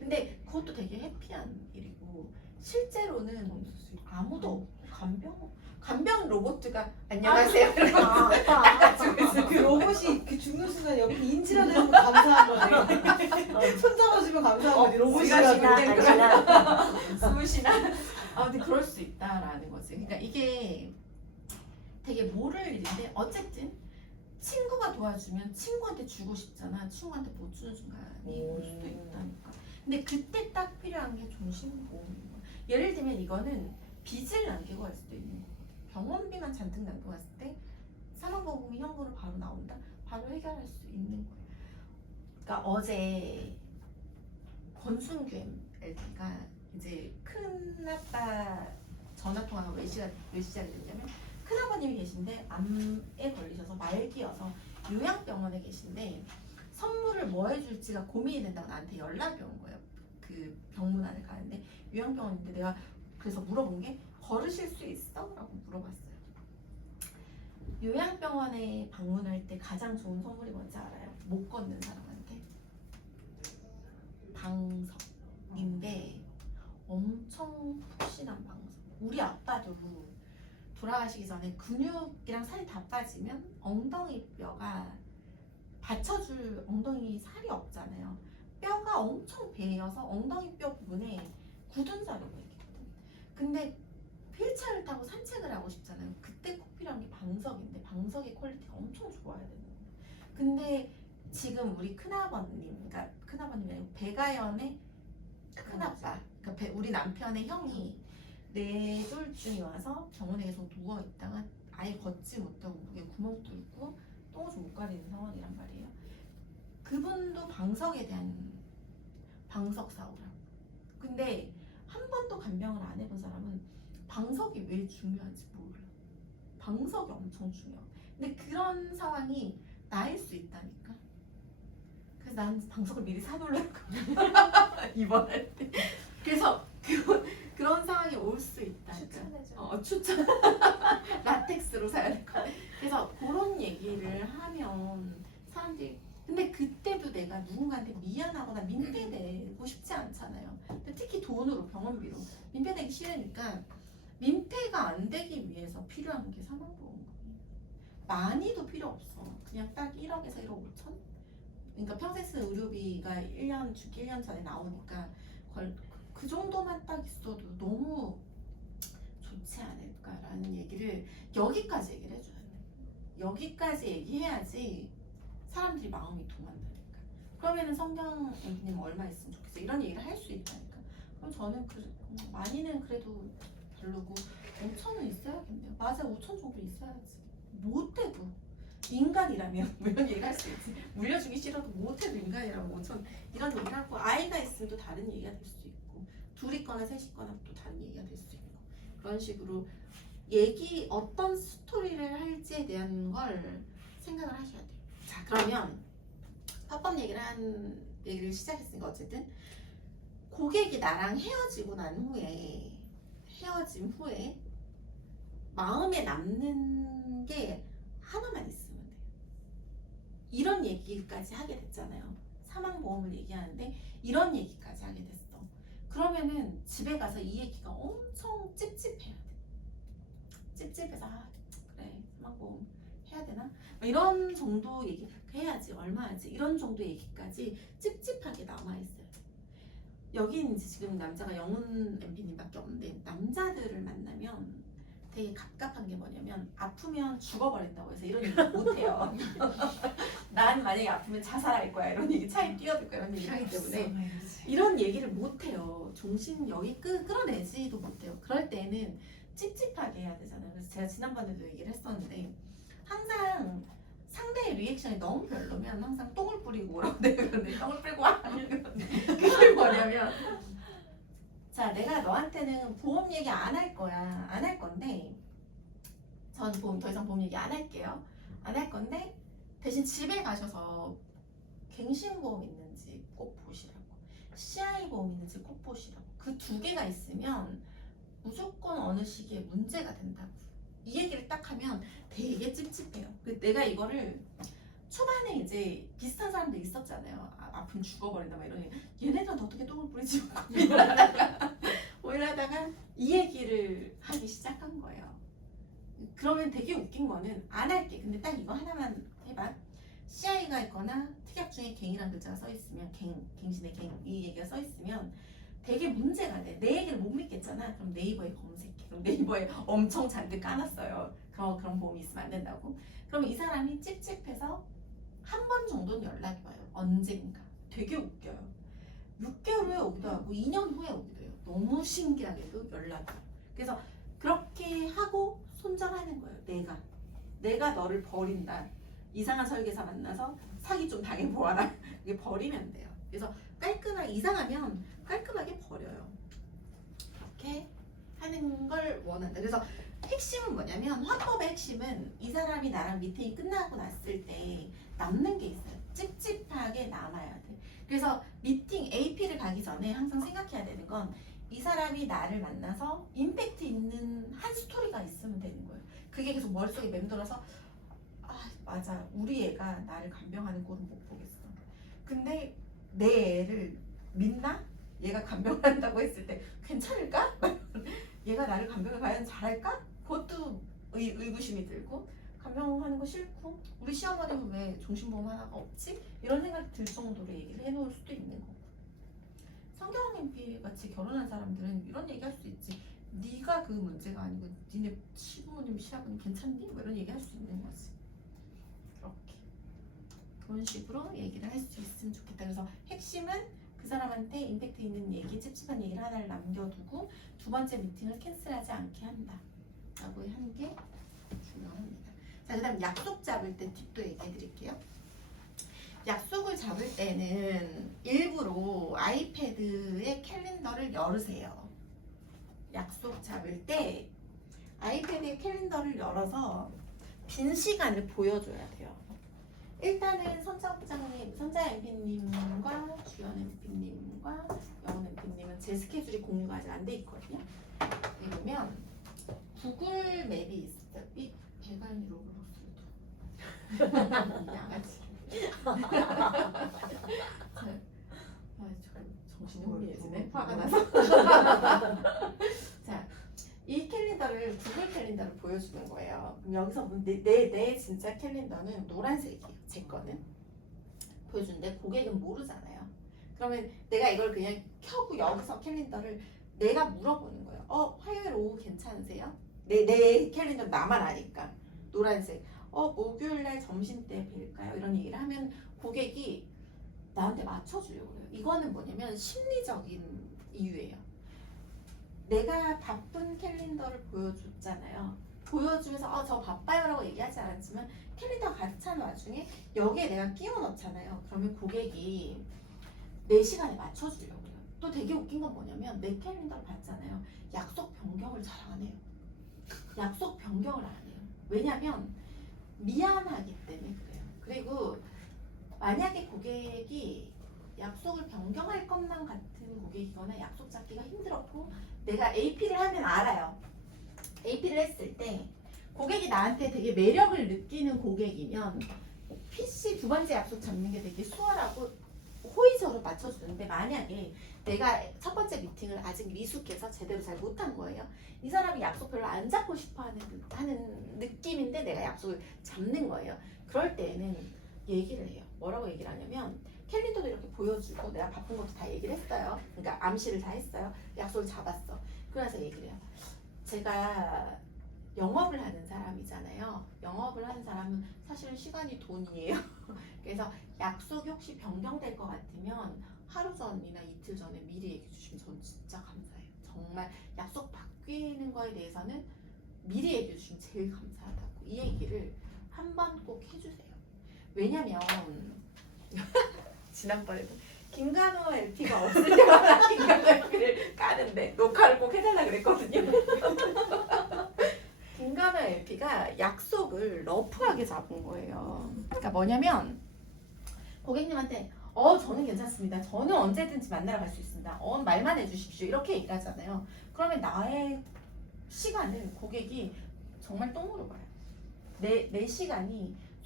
근데 그것도 되게 해피한 일이고 실제로는 아무도 간병 로봇가 안녕하세요. 그 로봇이 그 죽는 순간 옆에 인지라 되는 거 감사한 거네. 손 잡아주면 감사한 거지. 로봇이라서. 숨으시나? 아무튼 그럴 수 있다라는 거지. 그러니까 이게 되게 모를 일인데 어쨌든 친구가 도와주면 친구한테 주고 싶잖아. 친구한테 못 주는 순간이 올 수도 있다니까. 근데 그때 딱 필요한 게 종신보험인 거야. 예를 들면 이거는 빚을 남기고 갈 수도 있는 거거든. 병원비만 잔뜩 남기고 갔을 때 사망보험금이 현금으로 바로 나온다. 바로 해결할 수 있는 거야. 그러니까 어제 권순규 LP가 이제 큰아빠 전화통화가 왜 시작이 됐냐면 큰아버님이 계신데 암에 걸리셔서 말기여서 요양병원에 계신데 선물을 뭐 해줄지가 고민이 된다고 나한테 연락이 온 거예요. 그 병문안을 가는데 요양병원인데 내가 그래서 물어본 게 걸으실 수 있어? 라고 물어봤어요. 요양병원에 방문할 때 가장 좋은 선물이 뭔지 알아요? 못 걷는 사람한테 방석인데 엄청 푹신한 방석. 우리 아빠도 돌아가시기 전에 근육이랑 살이 다 빠지면 엉덩이 뼈가 받쳐줄 엉덩이 살이 없잖아요. 뼈가 엄청 베어서 엉덩이 뼈 부분에 굳은 살이 보이거든. 근데 휠체어를 타고 산책을 하고 싶잖아요. 그때 꼭 필요한 게 방석인데 방석의 퀄리티가 엄청 좋아야 되는 거예요. 근데 지금 우리 큰아버님, 그러니까 큰아버님이 아니고 배가연의 큰아빠, 그러니까 우리 남편의 형이 뇌졸중이 와서 병원에 계속 누워 있다가 아예 걷지 못하고 목에 구멍 뚫고 똥오줌 못 가리는 상황이란 말이에요. 그분도 방석에 대한 방석 사오라고. 근데 한 번도 간병을 안 해본 사람은 방석이 왜 중요한지 몰라. 방석이 엄청 중요해. 근데 그런 상황이 나일 수 있다니까. 그래서 난 방석을 미리 사놓으려고 입원할 때. 그래서 그런 상황이 올 수 있다니까. 추천. 라텍스로 사야 될 거. 그래서 그런 얘기를 하면 사람들이 근데 그때도 내가 누군가한테 미안하거나 민폐되고 싶지 않잖아요. 근데 특히 돈으로 병원비로 민폐되기 싫으니까 민폐가 안 되기 위해서 필요한 게 사망보험금이에요. 많이도 필요 없어. 그냥 딱 1억에서 1억 5천? 그러니까 평생 쓴 의료비가 1년 죽기 1년 전에 나오니까 그 정도만 딱 있어도 너무 좋지 않을까라는 얘기를 여기까지 얘기를 해줘야 돼. 여기까지 얘기해야지 사람들이 마음이 동한다니까. 그러면은 성경 엠피님 얼마 있으면 좋겠어 이런 얘기를 할 수 있다니까. 그럼 저는 많이는 그래도 별로고 5천은 있어야겠네요. 맞아, 5천 정도 있어야지. 못해도 인간이라면 뭐 이런 얘기 할 수 있지. 물려주기 싫어도 못해도 인간이라면 5천 이런 얘기를 하고 아이가 있으면 또 다른 얘기가 될 수 있고 둘이 거나 셋이 거나 또 다른 얘기가 될 수 있고 그런 식으로 어떤 스토리를 할지에 대한 걸 생각을 하셔야 돼요. 자, 그러면 합법 얘기를 시작했으니까 어쨌든 고객이 나랑 헤어진 후에 마음에 남는 게 하나만 있으면 돼요. 이런 얘기까지 하게 됐잖아요. 사망보험을 얘기하는데 이런 얘기까지 하게 됐어. 그러면은 집에 가서 이 얘기가 엄청 찝찝해야 돼. 찝찝해서 그래 사망보험 해야 되나? 이런 정도 얘기 해야지 얼마야지 이런 정도 얘기까지 찝찝하게 남아있어요. 여기는 이제 지금 남자가 영훈 MP님밖에 없는데 남자들을 만나면 되게 갑갑한 게 뭐냐면 아프면 죽어버린다고 해서 이런 얘기 못해요. 난 만약에 아프면 자살할 거야 이런 얘기 차에 뛰어들 거야 이런 얘기를 하기 때문에 이런 얘기를 못해요. 정신 여기 끌어내지도 못해요. 그럴 때는 찝찝하게 해야 되잖아요. 그래서 제가 지난번에도 얘기를 했었는데 항상 상대의 리액션이 너무 별로면 항상 똥을 뿌리고 오라고 내가 그러는데 똥을 뿌리고 와 그게 뭐냐면 자 내가 너한테는 보험 얘기 안 할 거야 안 할 건데 전 더 이상 보험 얘기 안 할게요 안 할 건데 대신 집에 가셔서 갱신보험 있는지 꼭 보시라고 CI 보험 있는지 꼭 보시라고 그 두 개가 있으면 무조건 어느 시기에 문제가 된다고 이 얘기를 딱 하면 되게 찝찝해요. 내가 이거를 초반에 초반에 이제 비슷한 사람들 있었잖아요. 아프면 죽어버린다 막 이런 얘기. 얘네들은 어떻게 똥을 뿌리지 뭐 이러다가 이 얘기를 하기 시작한 거예요. 그러면 되게 웃긴 거는 안 할게. 근데 딱 이거 하나만 해봐. CI가 있거나 특약 중에 갱이라는 글자가 써 있으면 갱신의 갱 이 얘기가 써 있으면 되게 문제가 돼. 내 얘기를 못 믿겠잖아. 그럼 네이버에 검색해. 그럼 네이버에 엄청 잔뜩 까놨어요. 그런 보험이 있으면 안 된다고. 그럼 이 사람이 찝찝해서 한 번 정도는 연락이 와요. 언젠가. 되게 웃겨요. 6개월 후에 오기도 하고 2년 후에 오기도 해요. 너무 신기하게도 연락이 와요. 그래서 그렇게 하고 손절하는 거예요. 내가 너를 버린다. 이상한 설계사 만나서 사기 좀 당해보아라. 이게 버리면 돼요. 그래서 깔끔하게 이상하면 깔끔하게 버려요. 그렇게 하는 걸 원한다. 그래서 핵심은 뭐냐면 화법의 핵심은 이 사람이 나랑 미팅이 끝나고 났을 때 남는 게 있어요. 찝찝하게 남아야 돼. 그래서 미팅 AP를 가기 전에 항상 생각해야 되는 건 이 사람이 나를 만나서 임팩트 있는 한 스토리가 있으면 되는 거예요. 그게 계속 머릿속에 맴돌아서 아 맞아 우리 애가 나를 간병하는 꼴은 못 보겠어. 근데 내 애를 믿나? 얘가 간병한다고 했을 때 괜찮을까? 얘가 나를 간병을 과연 잘할까? 그것도 의구심이 들고 간병하는 거 싫고 우리 시어머니는 왜 종신보험 하나가 없지? 이런 생각이 들 정도로 얘기를 해놓을 수도 있는 거고. 성경 MP 같이 결혼한 사람들은 이런 얘기 할 수 있지. 네가 그 문제가 아니고 니네 시부모님 시아버님 괜찮니? 뭐 이런 얘기 할 수 있는 거지. 그렇게 그런 식으로 얘기를 할 수 있으면 좋겠다. 그래서 핵심은 그 사람한테 임팩트 있는 얘기, 찝찝한 얘기를 하나를 남겨두고 두 번째 미팅을 캔슬하지 않게 한다 라고 하는 게 중요합니다. 자, 그 다음 약속 잡을 때 팁도 얘기해 드릴게요. 약속을 잡을 때는 일부러 아이패드의 캘린더를 열으세요. 약속 잡을 때 아이패드의 캘린더를 열어서 빈 시간을 보여줘야 돼요. 일단은 선자 MP님과 주연 MP님과 영원 MP님은 제 스케줄이 공유가 아직 안 돼 있거든요. 이러면 구글 맵이 있어요. 이 배관이 로블록스도 양아치. 정신이 혼미해지네. 화가 나서. 자, 이 캘린더를 구글 캘린더를 보여주는 거예요. 그럼 여기서 내 진짜 캘린더는 노란색이에요. 제 거는 보여주는데 고객은 모르잖아요. 그러면 내가 이걸 그냥 켜고 여기서 캘린더를 내가 물어보는 거예요. 화요일 오후 괜찮으세요? 내 캘린더 나만 아니까 노란색. 목요일날 점심때 뵐까요? 이런 얘기를 하면 고객이 나한테 맞춰주려고 해요. 이거는 뭐냐면 심리적인 이유예요. 내가 바쁜 캘린더를 보여줬잖아요. 보여주면서 저 바빠요 라고 얘기하지 않았지만 캘린더가 가득 찬 와중에 여기에 내가 끼워 넣잖아요. 그러면 고객이 내 시간에 맞춰주려고 해요. 또 되게 웃긴 건 뭐냐면 내 캘린더를 봤잖아요. 약속 변경을 잘 안 해요. 약속 변경을 안 해요. 왜냐면 미안하기 때문에 그래요. 그리고 만약에 고객이 약속을 변경할 것만 같은 고객이거나 약속 잡기가 힘들었고 내가 AP를 하면 알아요. AP를 했을 때 고객이 나한테 되게 매력을 느끼는 고객이면 PC 두 번째 약속 잡는 게 되게 수월하고 호의적으로 맞춰주는데 만약에 내가 첫 번째 미팅을 아직 미숙해서 제대로 잘 못한 거예요. 이 사람이 약속 별로 안 잡고 싶어 하는 느낌인데 내가 약속을 잡는 거예요. 그럴 때는 얘기를 해요. 뭐라고 얘기를 하냐면 캘린더도 이렇게 보여주고 내가 바쁜 것도 다 얘기를 했어요. 그러니까 암시를 다 했어요. 약속을 잡았어. 그래서 얘기를 해요. 제가 영업을 하는 사람이잖아요. 영업을 하는 사람은 사실은 시간이 돈이에요. 그래서 약속이 혹시 변경될 것 같으면 하루 전이나 이틀 전에 미리 얘기해 주시면 저는 진짜 감사해요. 정말 약속 바뀌는 거에 대해서는 미리 얘기해 주시면 제일 감사하다고 이 얘기를 한 번 꼭 해주세요. 왜냐면 지난번에도 김간호 LP가 없을 때마다 김간호 LP를 까는데 녹화를 꼭 해달라 그랬거든요. 김간호 LP가 약속을 러프하게 잡은 거예요. 그러니까 뭐냐면 고객님한테 저는 괜찮습니다. 저는 언제든지 만나러 갈 수 있습니다. 말만 해주십시오. 이렇게 얘기를 하잖아요. 그러면 나의 시간을 고객이 정말 똥으로 봐요. 내 시간이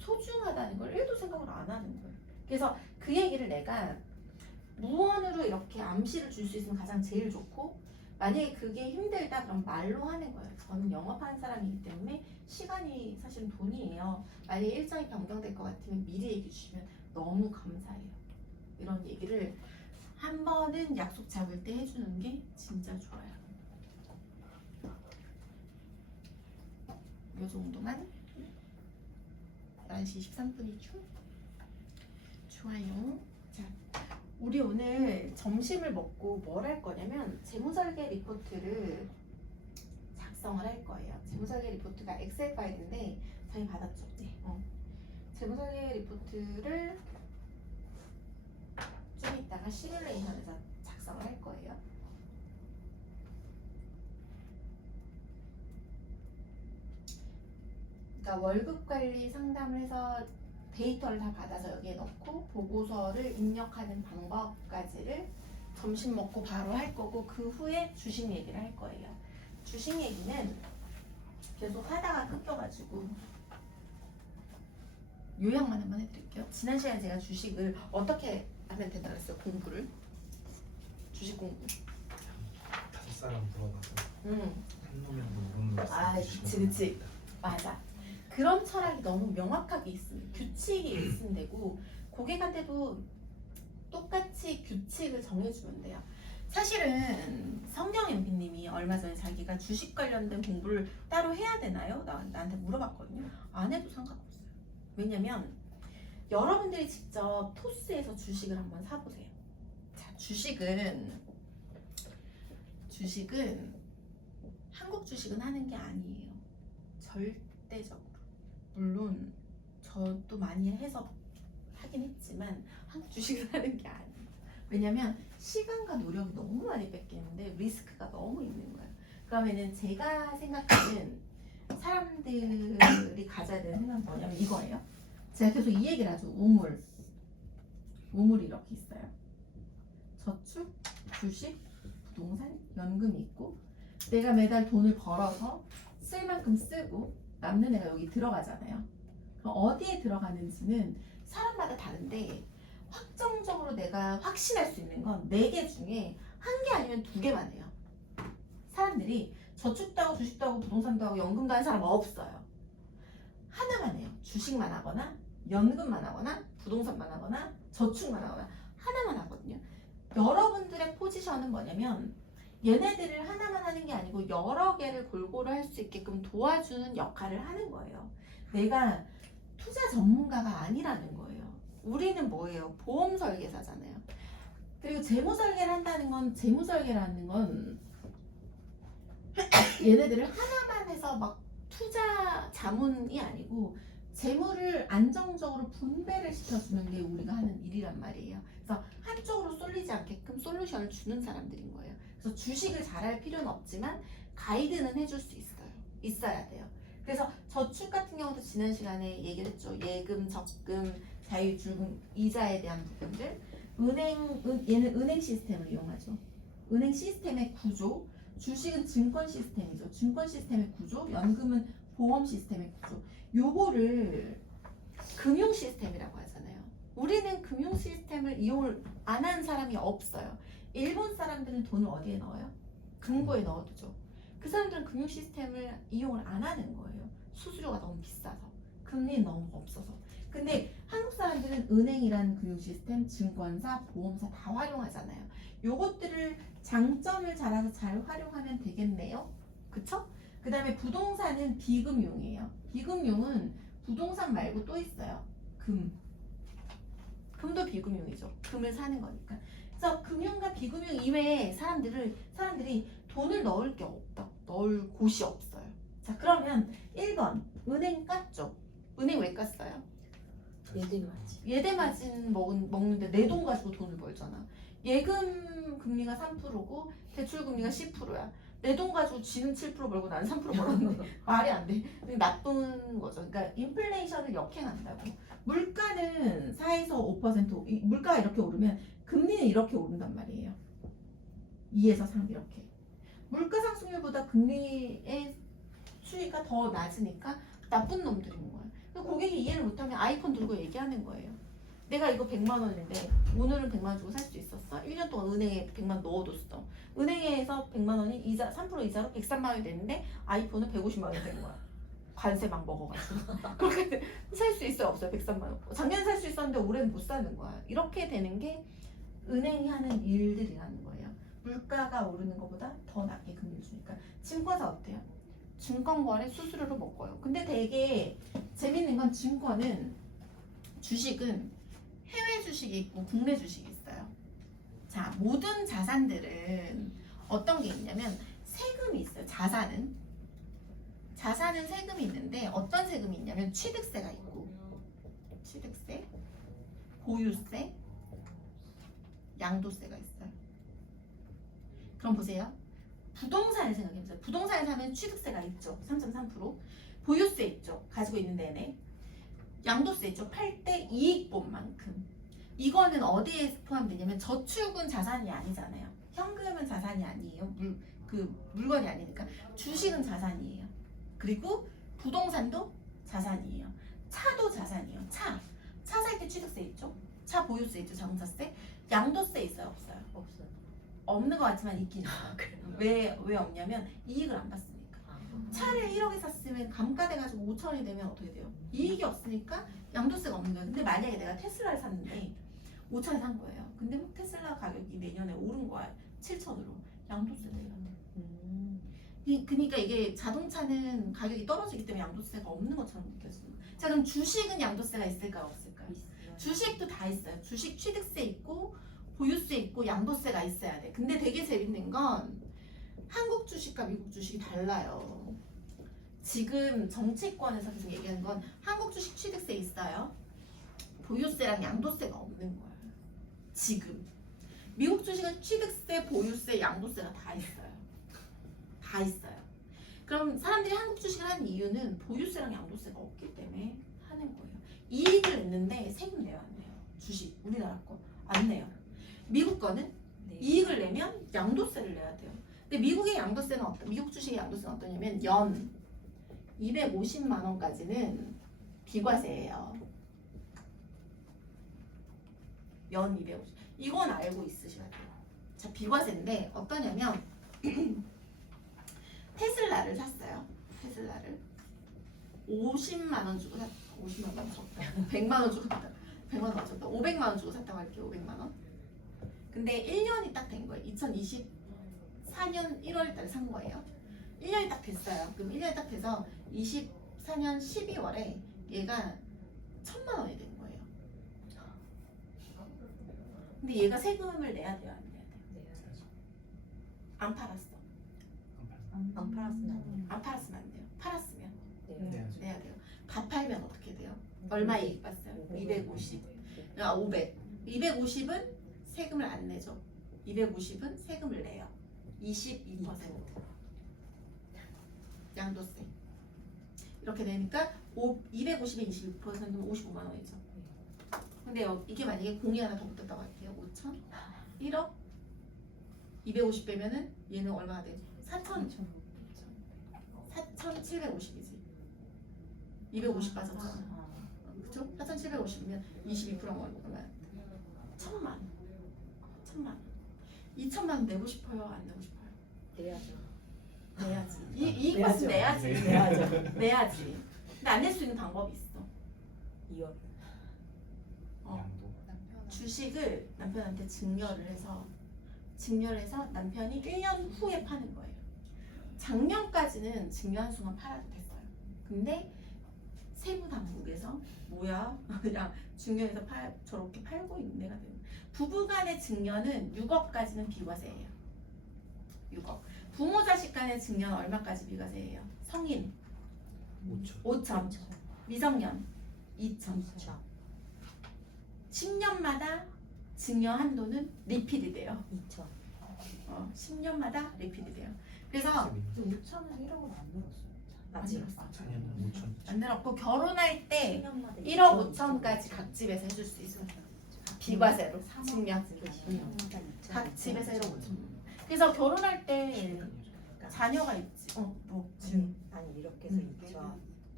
소중하다는 걸 1도 생각을 안 하는 거예요. 그래서 그 얘기를 내가 무언으로 이렇게 암시를 줄 수 있으면 가장 제일 좋고, 만약에 그게 힘들다 그럼 말로 하는 거예요. 저는 영업하는 사람이기 때문에 시간이 사실은 돈이에요. 만약에 일정이 변경될 것 같으면 미리 얘기해 주시면 너무 감사해요. 이런 얘기를 한 번은 약속 잡을 때 해주는 게 진짜 좋아요. 요 정도만. 11시 13분이죠? 좋아요. 자, 우리 오늘 점심을 먹고 뭘 할 거냐면 재무설계 리포트를 작성을 할 거예요. 재무설계 리포트가 엑셀 파일인데 저희 받았죠? 네. 재무설계 리포트를 좀 이따가 시뮬레이션에서 작성을 할 거예요. 그러니까 월급 관리 상담을 해서 데이터를 다 받아서 여기에 넣고 보고서를 입력하는 방법까지를 점심 먹고 바로 할 거고, 그 후에 주식 얘기를 할 거예요. 주식 얘기는 계속 하다가 끊겨가지고 요약만 한번 해드릴게요. 지난 시간에 제가 주식을 어떻게 하면 된다 그랬어요? 공부를. 주식 공부. 5사람 물어봐서 한 놈이라도 모르는 거 아, 그치. 맞아. 그런 철학이 너무 명확하게 있으면, 규칙이 있으면 되고, 고객한테도 똑같이 규칙을 정해주면 돼요. 사실은 성경 MP님이 얼마 전에 자기가 주식 관련된 공부를 따로 해야 되나요? 나한테 물어봤거든요. 안 해도 상관없어요. 왜냐면 여러분들이 직접 토스에서 주식을 한번 사보세요. 자, 주식은 한국 주식은 하는 게 아니에요. 절대적으로. 물론 저도 많이 해서 하긴 했지만 한국 주식은 하는 게 아니에요. 왜냐면 시간과 노력이 너무 많이 뺏기는데 리스크가 너무 있는 거예요. 그러면은 제가 생각하는 사람들이 가져야 되는 생각은 뭐냐면 이거예요. 제가 계속 이 얘기를 하죠. 우물이 이렇게 있어요. 저축, 주식, 부동산, 연금이 있고, 내가 매달 돈을 벌어서 쓸 만큼 쓰고 남는 애가 여기 들어가잖아요. 그럼 어디에 들어가는지는 사람마다 다른데, 확정적으로 내가 확신할 수 있는 건 4개 중에 1개 아니면 2개만 해요. 사람들이 저축도 하고 주식도 하고 부동산도 하고 연금도 하는 사람 없어요. 하나만 해요. 주식만 하거나 연금만 하거나 부동산만 하거나 저축만 하거나 하나만 하거든요. 여러분들의 포지션은 뭐냐면 얘네들을 하나만 하는 게 아니고 여러 개를 골고루 할 수 있게끔 도와주는 역할을 하는 거예요. 내가 투자 전문가가 아니라는 거예요. 우리는 뭐예요? 보험 설계사잖아요. 그리고 재무 설계를 한다는 건, 재무 설계라는 건 얘네들을 하나만 해서 막 투자 자문이 아니고 재물을 안정적으로 분배를 시켜주는 게 우리가 하는 일이란 말이에요. 그래서 한쪽으로 쏠리지 않게끔 솔루션을 주는 사람들인 거예요. 그래서 주식을 잘할 필요는 없지만 가이드는 해줄 수 있어야 돼요. 그래서 저축 같은 경우도 지난 시간에 얘기를 했죠. 예금, 적금, 자유출금, 이자에 대한 부분들. 얘는 은행 시스템을 이용하죠. 은행 시스템의 구조. 주식은 증권 시스템이죠. 증권 시스템의 구조. 연금은 보험 시스템의 구조. 요거를 금융 시스템이라고 하잖아요. 우리는 금융 시스템을 이용을 안 하는 사람이 없어요. 일본 사람들은 돈을 어디에 넣어요? 금고에 넣어두죠. 그 사람들은 금융 시스템을 이용을 안 하는 거예요. 수수료가 너무 비싸서, 금리는 너무 없어서. 근데 한국 사람들은 은행이라는 금융 시스템, 증권사, 보험사 다 활용하잖아요. 요것들을 장점을 잘해서 잘 활용하면 되겠네요. 그쵸? 그 다음에 부동산은 비금융이에요. 비금융은 부동산 말고 또 있어요. 금도 비금융이죠. 금을 사는 거니까. 그래서 금융과 비금융 이외에 사람들이 돈을 넣을 곳이 없어요. 자, 그러면 1번 은행 깠죠. 은행 왜 깠어요? 예대 마진 먹는데 내 돈 가지고 돈을 벌잖아. 예금 금리가 3%고 대출 금리가 10%야. 내 돈 가지고 지는 7% 벌고 나는 3% 벌었는데 말이 안 돼. 나쁜 거죠. 그러니까 인플레이션을 역행한다고. 물가는 4에서 5%, 물가가 이렇게 오르면 금리는 이렇게 오른단 말이에요. 2에서 3 이렇게. 물가 상승률보다 금리의 수위가 더 낮으니까 나쁜 놈들인 거야. 고객이 이해를 이해를 못하면 아이폰 들고 얘기하는 거예요. 내가 이거 100만 원인데 오늘은 100만 원 주고 살 수 있었어. 1년 동안 은행에 100만 원 넣어뒀어. 은행에서 100만 원이 이자 3% 이자로 103만 원이 됐는데 아이폰은 150만 원이 된 거야. 관세 막 먹어가지고. 그렇게 살 수 있어요, 없어요? 103만 원. 작년에 살 수 있었는데 올해는 못 사는 거야. 이렇게 되는 게 은행이 하는 일들이라는 거예요. 물가가 오르는 것보다 더 낮게 금리를 주니까. 증권사 어때요? 증권거래 수수료로 먹어요. 근데 되게 재밌는 건 증권은 주식은 해외 주식이 있고 국내 주식이 있어요. 자, 모든 자산들은 어떤 게 있냐면 세금이 있어요. 자산은 세금이 있는데 어떤 세금이 있냐면 취득세가 있고 취득세, 보유세, 양도세가 있어요. 그럼 보세요. 부동산을 생각해보세요. 부동산을 사면 취득세가 있죠. 3.3%. 보유세 있죠. 가지고 있는 내내. 양도세 있죠. 팔 때 이익 본 만큼. 이거는 어디에 포함되냐면 저축은 자산이 아니잖아요. 현금은 자산이 아니에요. 물건이 아니니까. 주식은 자산이에요. 그리고 부동산도 자산이에요. 차도 자산이에요. 차 살 때 취득세 있죠. 차 보유세 있죠. 자동차세. 양도세 있어요. 없어요? 없어요. 없는 것 같지만 있긴 있어요. 왜 없냐면 이익을 안 봤으니까. 차를 1억에 샀으면 감가돼가지고 5천원이 되면 어떻게 돼요? 이익이 없으니까 양도세가 없는 거예요. 근데 만약에 내가 테슬라를 샀는데 5천에 산 거예요. 근데 막 테슬라 가격이 내년에 오른 거야. 7천으로. 양도세 내야 돼. 그러니까 이게 자동차는 가격이 떨어지기 때문에 양도세가 없는 것처럼 느껴지는 거예요. 자, 그럼 주식은 양도세가 있을까요? 없을까요? 있어요. 주식도 다 있어요. 주식 취득세 있고 보유세 있고 양도세가 있어야 돼. 근데 되게 재밌는 건 한국 주식과 미국 주식이 달라요. 지금 정치권에서 계속 얘기하는 건 한국 주식 취득세 있어요. 보유세랑 양도세가 없는 거예요. 지금. 미국 주식은 취득세, 보유세, 양도세가 다 있어요. 다 있어요. 그럼 사람들이 한국 주식을 하는 이유는 보유세랑 양도세가 없기 때문에 하는 거예요. 이익을 냈는데 세금 내요, 안 내요? 주식, 우리나라 거 안 내요. 미국 거는 네. 이익을 내면 양도세를 내야 돼요. 근데 미국의 양도세는 미국 주식의 양도세는 어떠냐면 연 250만 원까지는 비과세예요. 연 250. 이건 알고 있으셔야 돼요. 자, 비과세인데 어떠냐면 테슬라를 샀어요. 테슬라를 50만 원 주고 샀다. 50만 원 줬다. 100만 원 주고 샀다. 100만 원 줬다. 500만 원 주고 샀다고 할게요. 500만 원. 근데 1년이 딱 된 거예요. 2024년 1월 달에 산 거예요. 1년이 딱 됐어요. 그럼 1년이 딱 돼서 24년 12월에 얘가 1,000만 원이 된 거예요. 근데 얘가 세금을 내야 돼요, 안 내야 돼요? 안 팔았어. 안 팔았으면 안 돼요. 안 팔았으면 안 돼요. 팔았으면 네. 내야 돼요. 다 팔면 어떻게 돼요? 얼마 이익 봤어요? 250. 500. 250은 세금을 안 내죠. 250은 세금을 내요. 22%. 양도세. 이렇게 되니까 250에 22%는 55만 원이죠. 근데 이게 만약에 공이 하나 더 붙었다고 할게요. 5천? 1억? 250 빼면은 얘는 얼마가 돼? 4,750이지. 250 빠졌잖아. 그쵸? 4,750이면 22%면 얼마야? 1,000만 원. 1,000만 원. 2,000만 원 내고 싶어요? 안 내고 싶어요? 내야죠. 내야지. 이익 봤으면 내야지. 내야죠. 내야지. 근데 안 낼 수 있는 방법이 있어. 2월. 양도. 주식을 남편한테 증여를 해서 남편이 1년 후에 파는 거예요. 작년까지는 증여한 순간 팔아도 됐어요. 근데 세무 당국에서 뭐야? 그냥 증여해서 저렇게 팔고 있는 애가 되는. 부부간의 증여는 6억까지는 비과세예요. 6억. 부모 자식 간의 증여는 얼마까지 비과세예요? 성인 5천. 5천, 미성년 2천. 10년마다 증여 한도는 리피드 돼요. 2천. 10년마다 리피드 돼요. 그래서 6천에서 1억으로 안 늘었어요. 아직. 작년은 5천. 안 늘었고 결혼할 때 10년마다 1억 5천까지 각 집에서 해줄 수 있어요. 비과세로 증여. 각 집에서 1억 5천. 그래서 결혼할 때 자녀가 있지. 뭐. 아니 이렇게 해서 2천.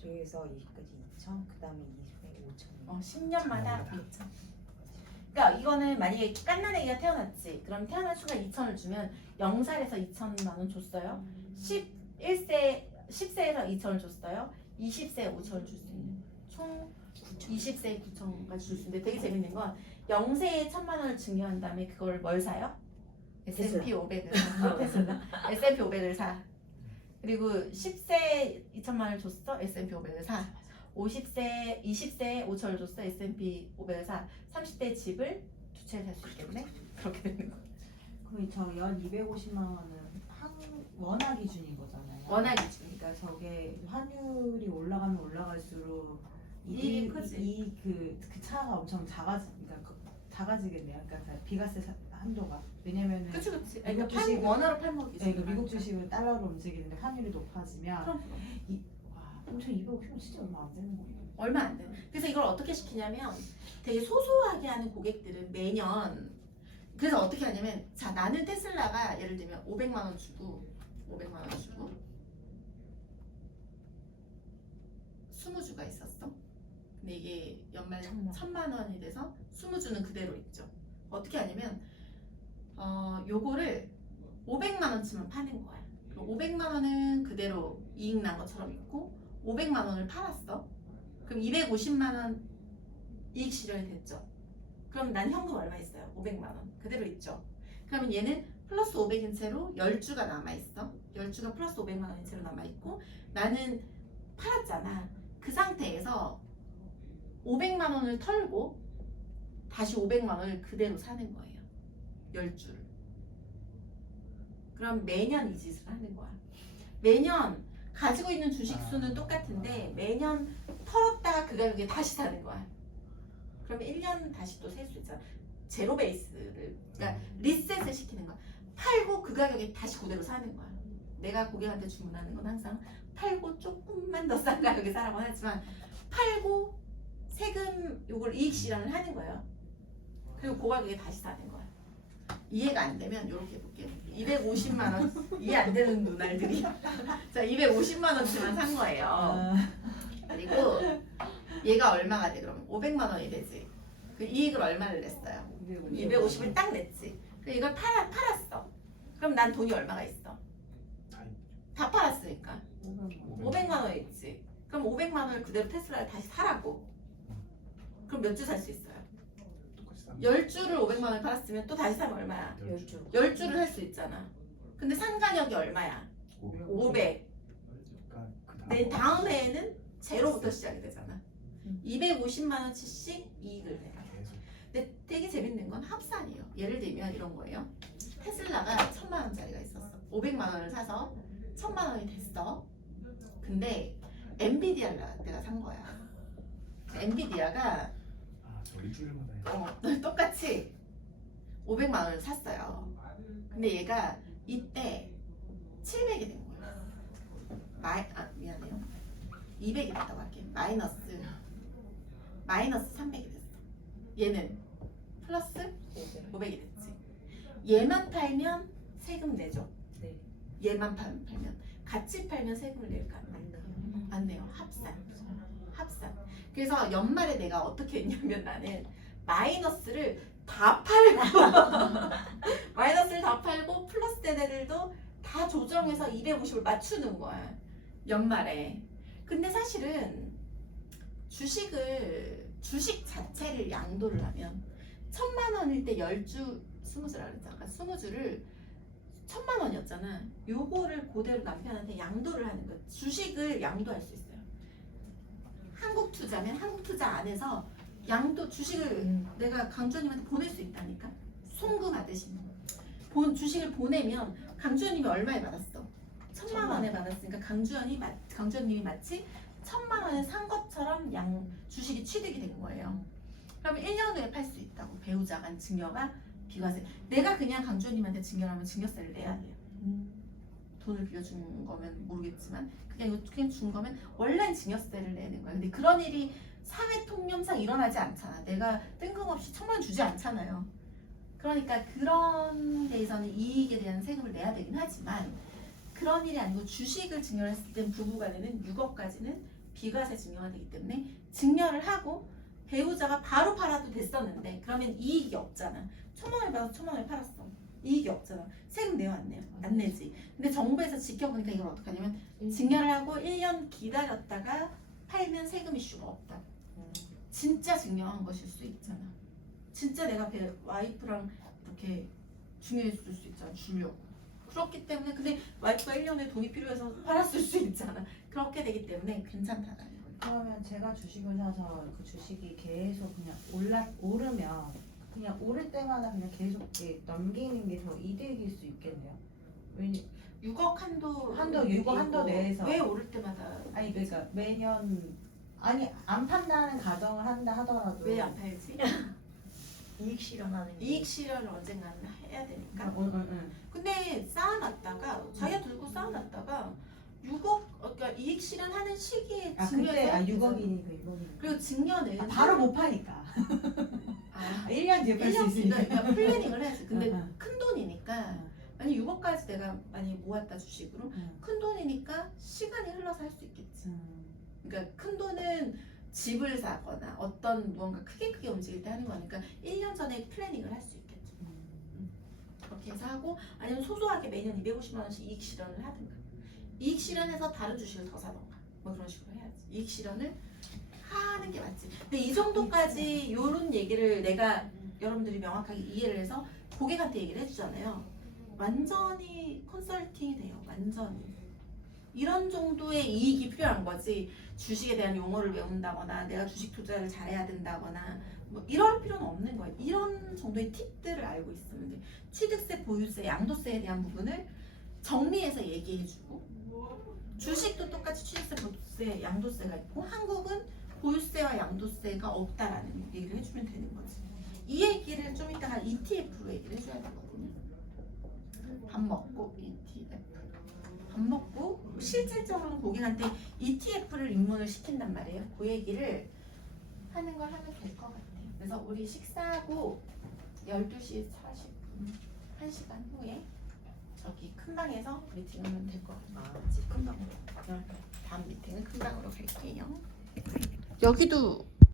저기서 20까지 2천, 그 다음에 20에 5천. 10년마다 2천. 그러니까 이거는 만약에 깐난 애기가 태어났지. 그럼 태어난 수가 2천을 주면 0살에서 2천만 원 줬어요. 10세에서 2천을 줬어요. 20세에 5천을 줄 수 있는 총 20세에 9천까지 줄 수 있는데 되게 재밌는 건 0세에 1천만 원을 증여한 다음에 그걸 뭘 사요? S&P 500을 사. 테슬라. S&P 500을 사. 그리고 10세에 2천만 원을 줬어. S&P 500을 사. 20세에 5천을 줬어. S&P 500을 사. 30대 집을 두 채 살 수 있기 때문에 그렇게 되는 거예요. 그럼 저 250만 원은 원화 기준인 거잖아요. 원화 기준이니까. 그러니까 저게 환율이 올라가면 올라갈수록 이익이 크지. 그 차가 엄청 작아지겠네요. 그러니까 비과세 한도가. 왜냐면은 그치. 그러니까 미국 주식은- 원화로 팔먹이지. 그러니까 미국 주식은 달러로 움직이는데 환율이 높아지면 그럼 엄청 250원 진짜 얼마 안 되는 거예요. 얼마 안 돼. 그래서 이걸 어떻게 시키냐면 되게 소소하게 하는 고객들은 매년 그래서 어떻게 하냐면 자 나는 테슬라가 예를 들면 500만 원 주고 20주가 있었어. 근데 이게 연말 1000만 원이 돼서 20주는 그대로 있죠. 어떻게 하냐면 요거를 500만 원치만 파는 거야. 500만 원은 그대로 이익 난 것처럼 있고 500만 원을 팔았어. 그럼 250만 원 이익 실현이 됐죠. 그럼 난 현금 얼마 있어요? 500만 원. 그대로 있죠. 그러면 얘는 플러스 500인 채로 10주가 남아있어. 10주가 플러스 500만 원인 채로 남아있고 나는 팔았잖아. 그 상태에서 500만 원을 털고 다시 500만 원을 그대로 사는 거예요. 10주를. 그럼 매년 이 짓을 하는 거야. 매년 가지고 있는 주식 수는 똑같은데 매년 털었다가 그 가격에 다시 사는 거야. 그러면 1년 다시 또 셀 수 있잖아. 제로 베이스를 그러니까 리셋을 시키는 거야. 팔고 그 가격에 다시 그대로 사는 거야. 내가 고객한테 주문하는 건 항상 팔고 조금만 더 싼 가격에 사라고 하지만 팔고 세금 요걸 이익 실현을 하는 거예요. 그리고 그 가격에 다시 사는 거야. 이해가 안 되면 이렇게 해볼게요. 250만 원 이해 안 되는 누나들이 자 250만 원치만 산 거예요. 그리고 얘가 얼마가 돼 그러면 500만 원이 되지. 그 이익을 얼마를 냈어요? 250을 딱 냈지. 그럼 이걸 팔았어. 그럼 난 돈이 얼마가 있어? 다 팔았으니까 500만 원 있지. 그럼 500만 원을 그대로 테슬라를 다시 사라고. 그럼 몇 주 살 수 있어요? 10주를 500만 원에 팔았으면 또 다시 사면 얼마야? 10주. 10주를 할 수 있잖아. 근데 산 가격이 얼마야? 500. 내 다음 해에는 제로부터 시작이 되잖아. 250만 원치씩 이익을 내. 근데 되게 재밌는 건 합산이에요. 예를 들면 이런 거예요. 테슬라가 1000만 원짜리가 있었어. 500만 원을 사서 1000만 원이 됐어. 근데 엔비디아를 내가 산 거야. 엔비디아가 똑같이 500만 원을 샀어요. 근데 얘가 이때 700이 된 거야. 미안해요. 200이 됐다고 할게. 마이너스 300이 됐어. 얘는 플러스 500이 됐지. 얘만 팔면 세금 내죠. 네. 얘만 팔면 같이 팔면 세금을 낼까 안 낼까? 안 내요. 합산. 그래서 연말에 내가 어떻게 했냐면 나는 마이너스를 다 팔고 플러스 된 애들도 다 조정해서 250을 맞추는 거야. 연말에. 근데 사실은 주식 자체를 양도를 하면 1000만 원일 때 10주 20주라 그랬잖아. 20주를 1000만 원이었잖아. 요거를 그대로 남편한테 양도를 하는 거야. 주식을 양도할 수 있어요. 한국 투자면 한국 투자 안에서 양도 주식을 내가 강주현님한테 보낼 수 있다니까. 송금하듯이. 주식을 보내면 강주현님이 얼마에 받았어? 1000만 원에 받았으니까 강주현님이 마치 1000만 원에 산 것처럼 주식이 취득이 된 거예요. 그러면 1년 후에 팔 수 있다고. 배우자 간 증여가 비과세. 내가 그냥 강주현님한테 증여를 하면 증여세를 내야 돼요. 돈을 빌려준 거면 모르겠지만 그냥 준 거면 원래는 증여세를 내는 거야. 근데 그런 일이 사회 통념상 일어나지 않잖아. 내가 뜬금없이 1000만 원 주지 않잖아요. 그러니까 그런 데에서는 이익에 대한 세금을 내야 되긴 하지만 그런 일이 아니고 주식을 증여했을 땐 부부간에는 6억까지는 비과세 증여가 되기 때문에 증여를 하고 배우자가 바로 팔아도 됐었는데 그러면 이익이 없잖아. 1,000만 원을 받아서 1,000만 원을 팔았어. 이익이 없잖아. 세금 내요 안 내요? 안 내지. 근데 정부에서 지켜보니까 이걸 어떻게 하냐면 증여를 하고 1년 기다렸다가 팔면 세금 이슈가 없다. 진짜 증여한 것일 수 있잖아. 진짜 내가 와이프랑 이렇게 중요했을 수 있잖아. 주려고. 그렇기 때문에 근데 와이프가 1년에 돈이 필요해서 팔았을 수 있잖아. 그렇게 되기 때문에 괜찮다라는 거예요. 그러면 제가 주식을 사서 그 주식이 계속 그냥 오르면 그냥 오를 때마다 그냥 계속 이렇게 넘기는 게 더 이득일 수 있겠네요. 왜냐 6억 한도 6억 한도 내에서 왜 오를 때마다 아니 그러니까 매년 아니 안 판다는 가정을 한다 하더라도 왜 안 팔지? 이익 실현하는 게 이익 실현을 언젠가는 해야 되니까. 응. 근데 쌓아놨다가 자기가 들고 쌓아놨다가 6억 그러니까 이익 실현하는 시기에 아 증여해서 그때 6억이니까 6억이니까 그리고 증여는 바로 못 파니까 아, 1년 뒤에 팔 수 1년 있으니까 그러니까 플래닝을 해야지. 근데 응. 큰 돈이니까 만약 6억까지 내가 많이 모았다 주식으로 응. 큰 돈이니까 시간이 흘러서 할 수 있겠지. 응. 그러니까 큰 돈은 집을 사거나 어떤 무언가 크게 움직일 때 하는 거니까 1년 전에 플래닝을 할 수 있겠죠. 그렇게 해서 하고 아니면 소소하게 매년 250만 원씩 이익 실현을 하든가 이익 실현해서 다른 주식을 더 사던가 뭐 그런 식으로 해야지. 이익 실현을 하는 게 맞지. 근데 이 정도까지 요런 얘기를 내가 여러분들이 명확하게 이해를 해서 고객한테 얘기를 해주잖아요. 완전히 컨설팅이 돼요. 완전히. 이런 정도의 이익이 필요한 거지. 주식에 대한 용어를 외운다거나 내가 주식 투자를 잘해야 된다거나 뭐 이럴 필요는 없는 거예요. 이런 정도의 팁들을 알고 있으면 돼. 취득세, 보유세, 양도세에 대한 부분을 정리해서 얘기해주고 주식도 똑같이 취득세, 보유세, 양도세가 있고 한국은 보유세와 양도세가 없다라는 얘기를 해주면 되는 거지. 이 얘기를 좀 이따가 ETF로 얘기를 해줘야 되거든요. 밥 먹고 ETF. 밥 먹고 실질적으로는 고객한테 ETF를 입문을 시킨단 말이에요. 그 얘기를 하는 걸 하면 될 것 같아요. 그래서 우리 식사하고 12시 40분 1시간 후에 저기 큰 방에서 미팅하면 될 것 같아요. 큰 방으로. 다음 미팅은 큰 방으로 갈게요. 여기도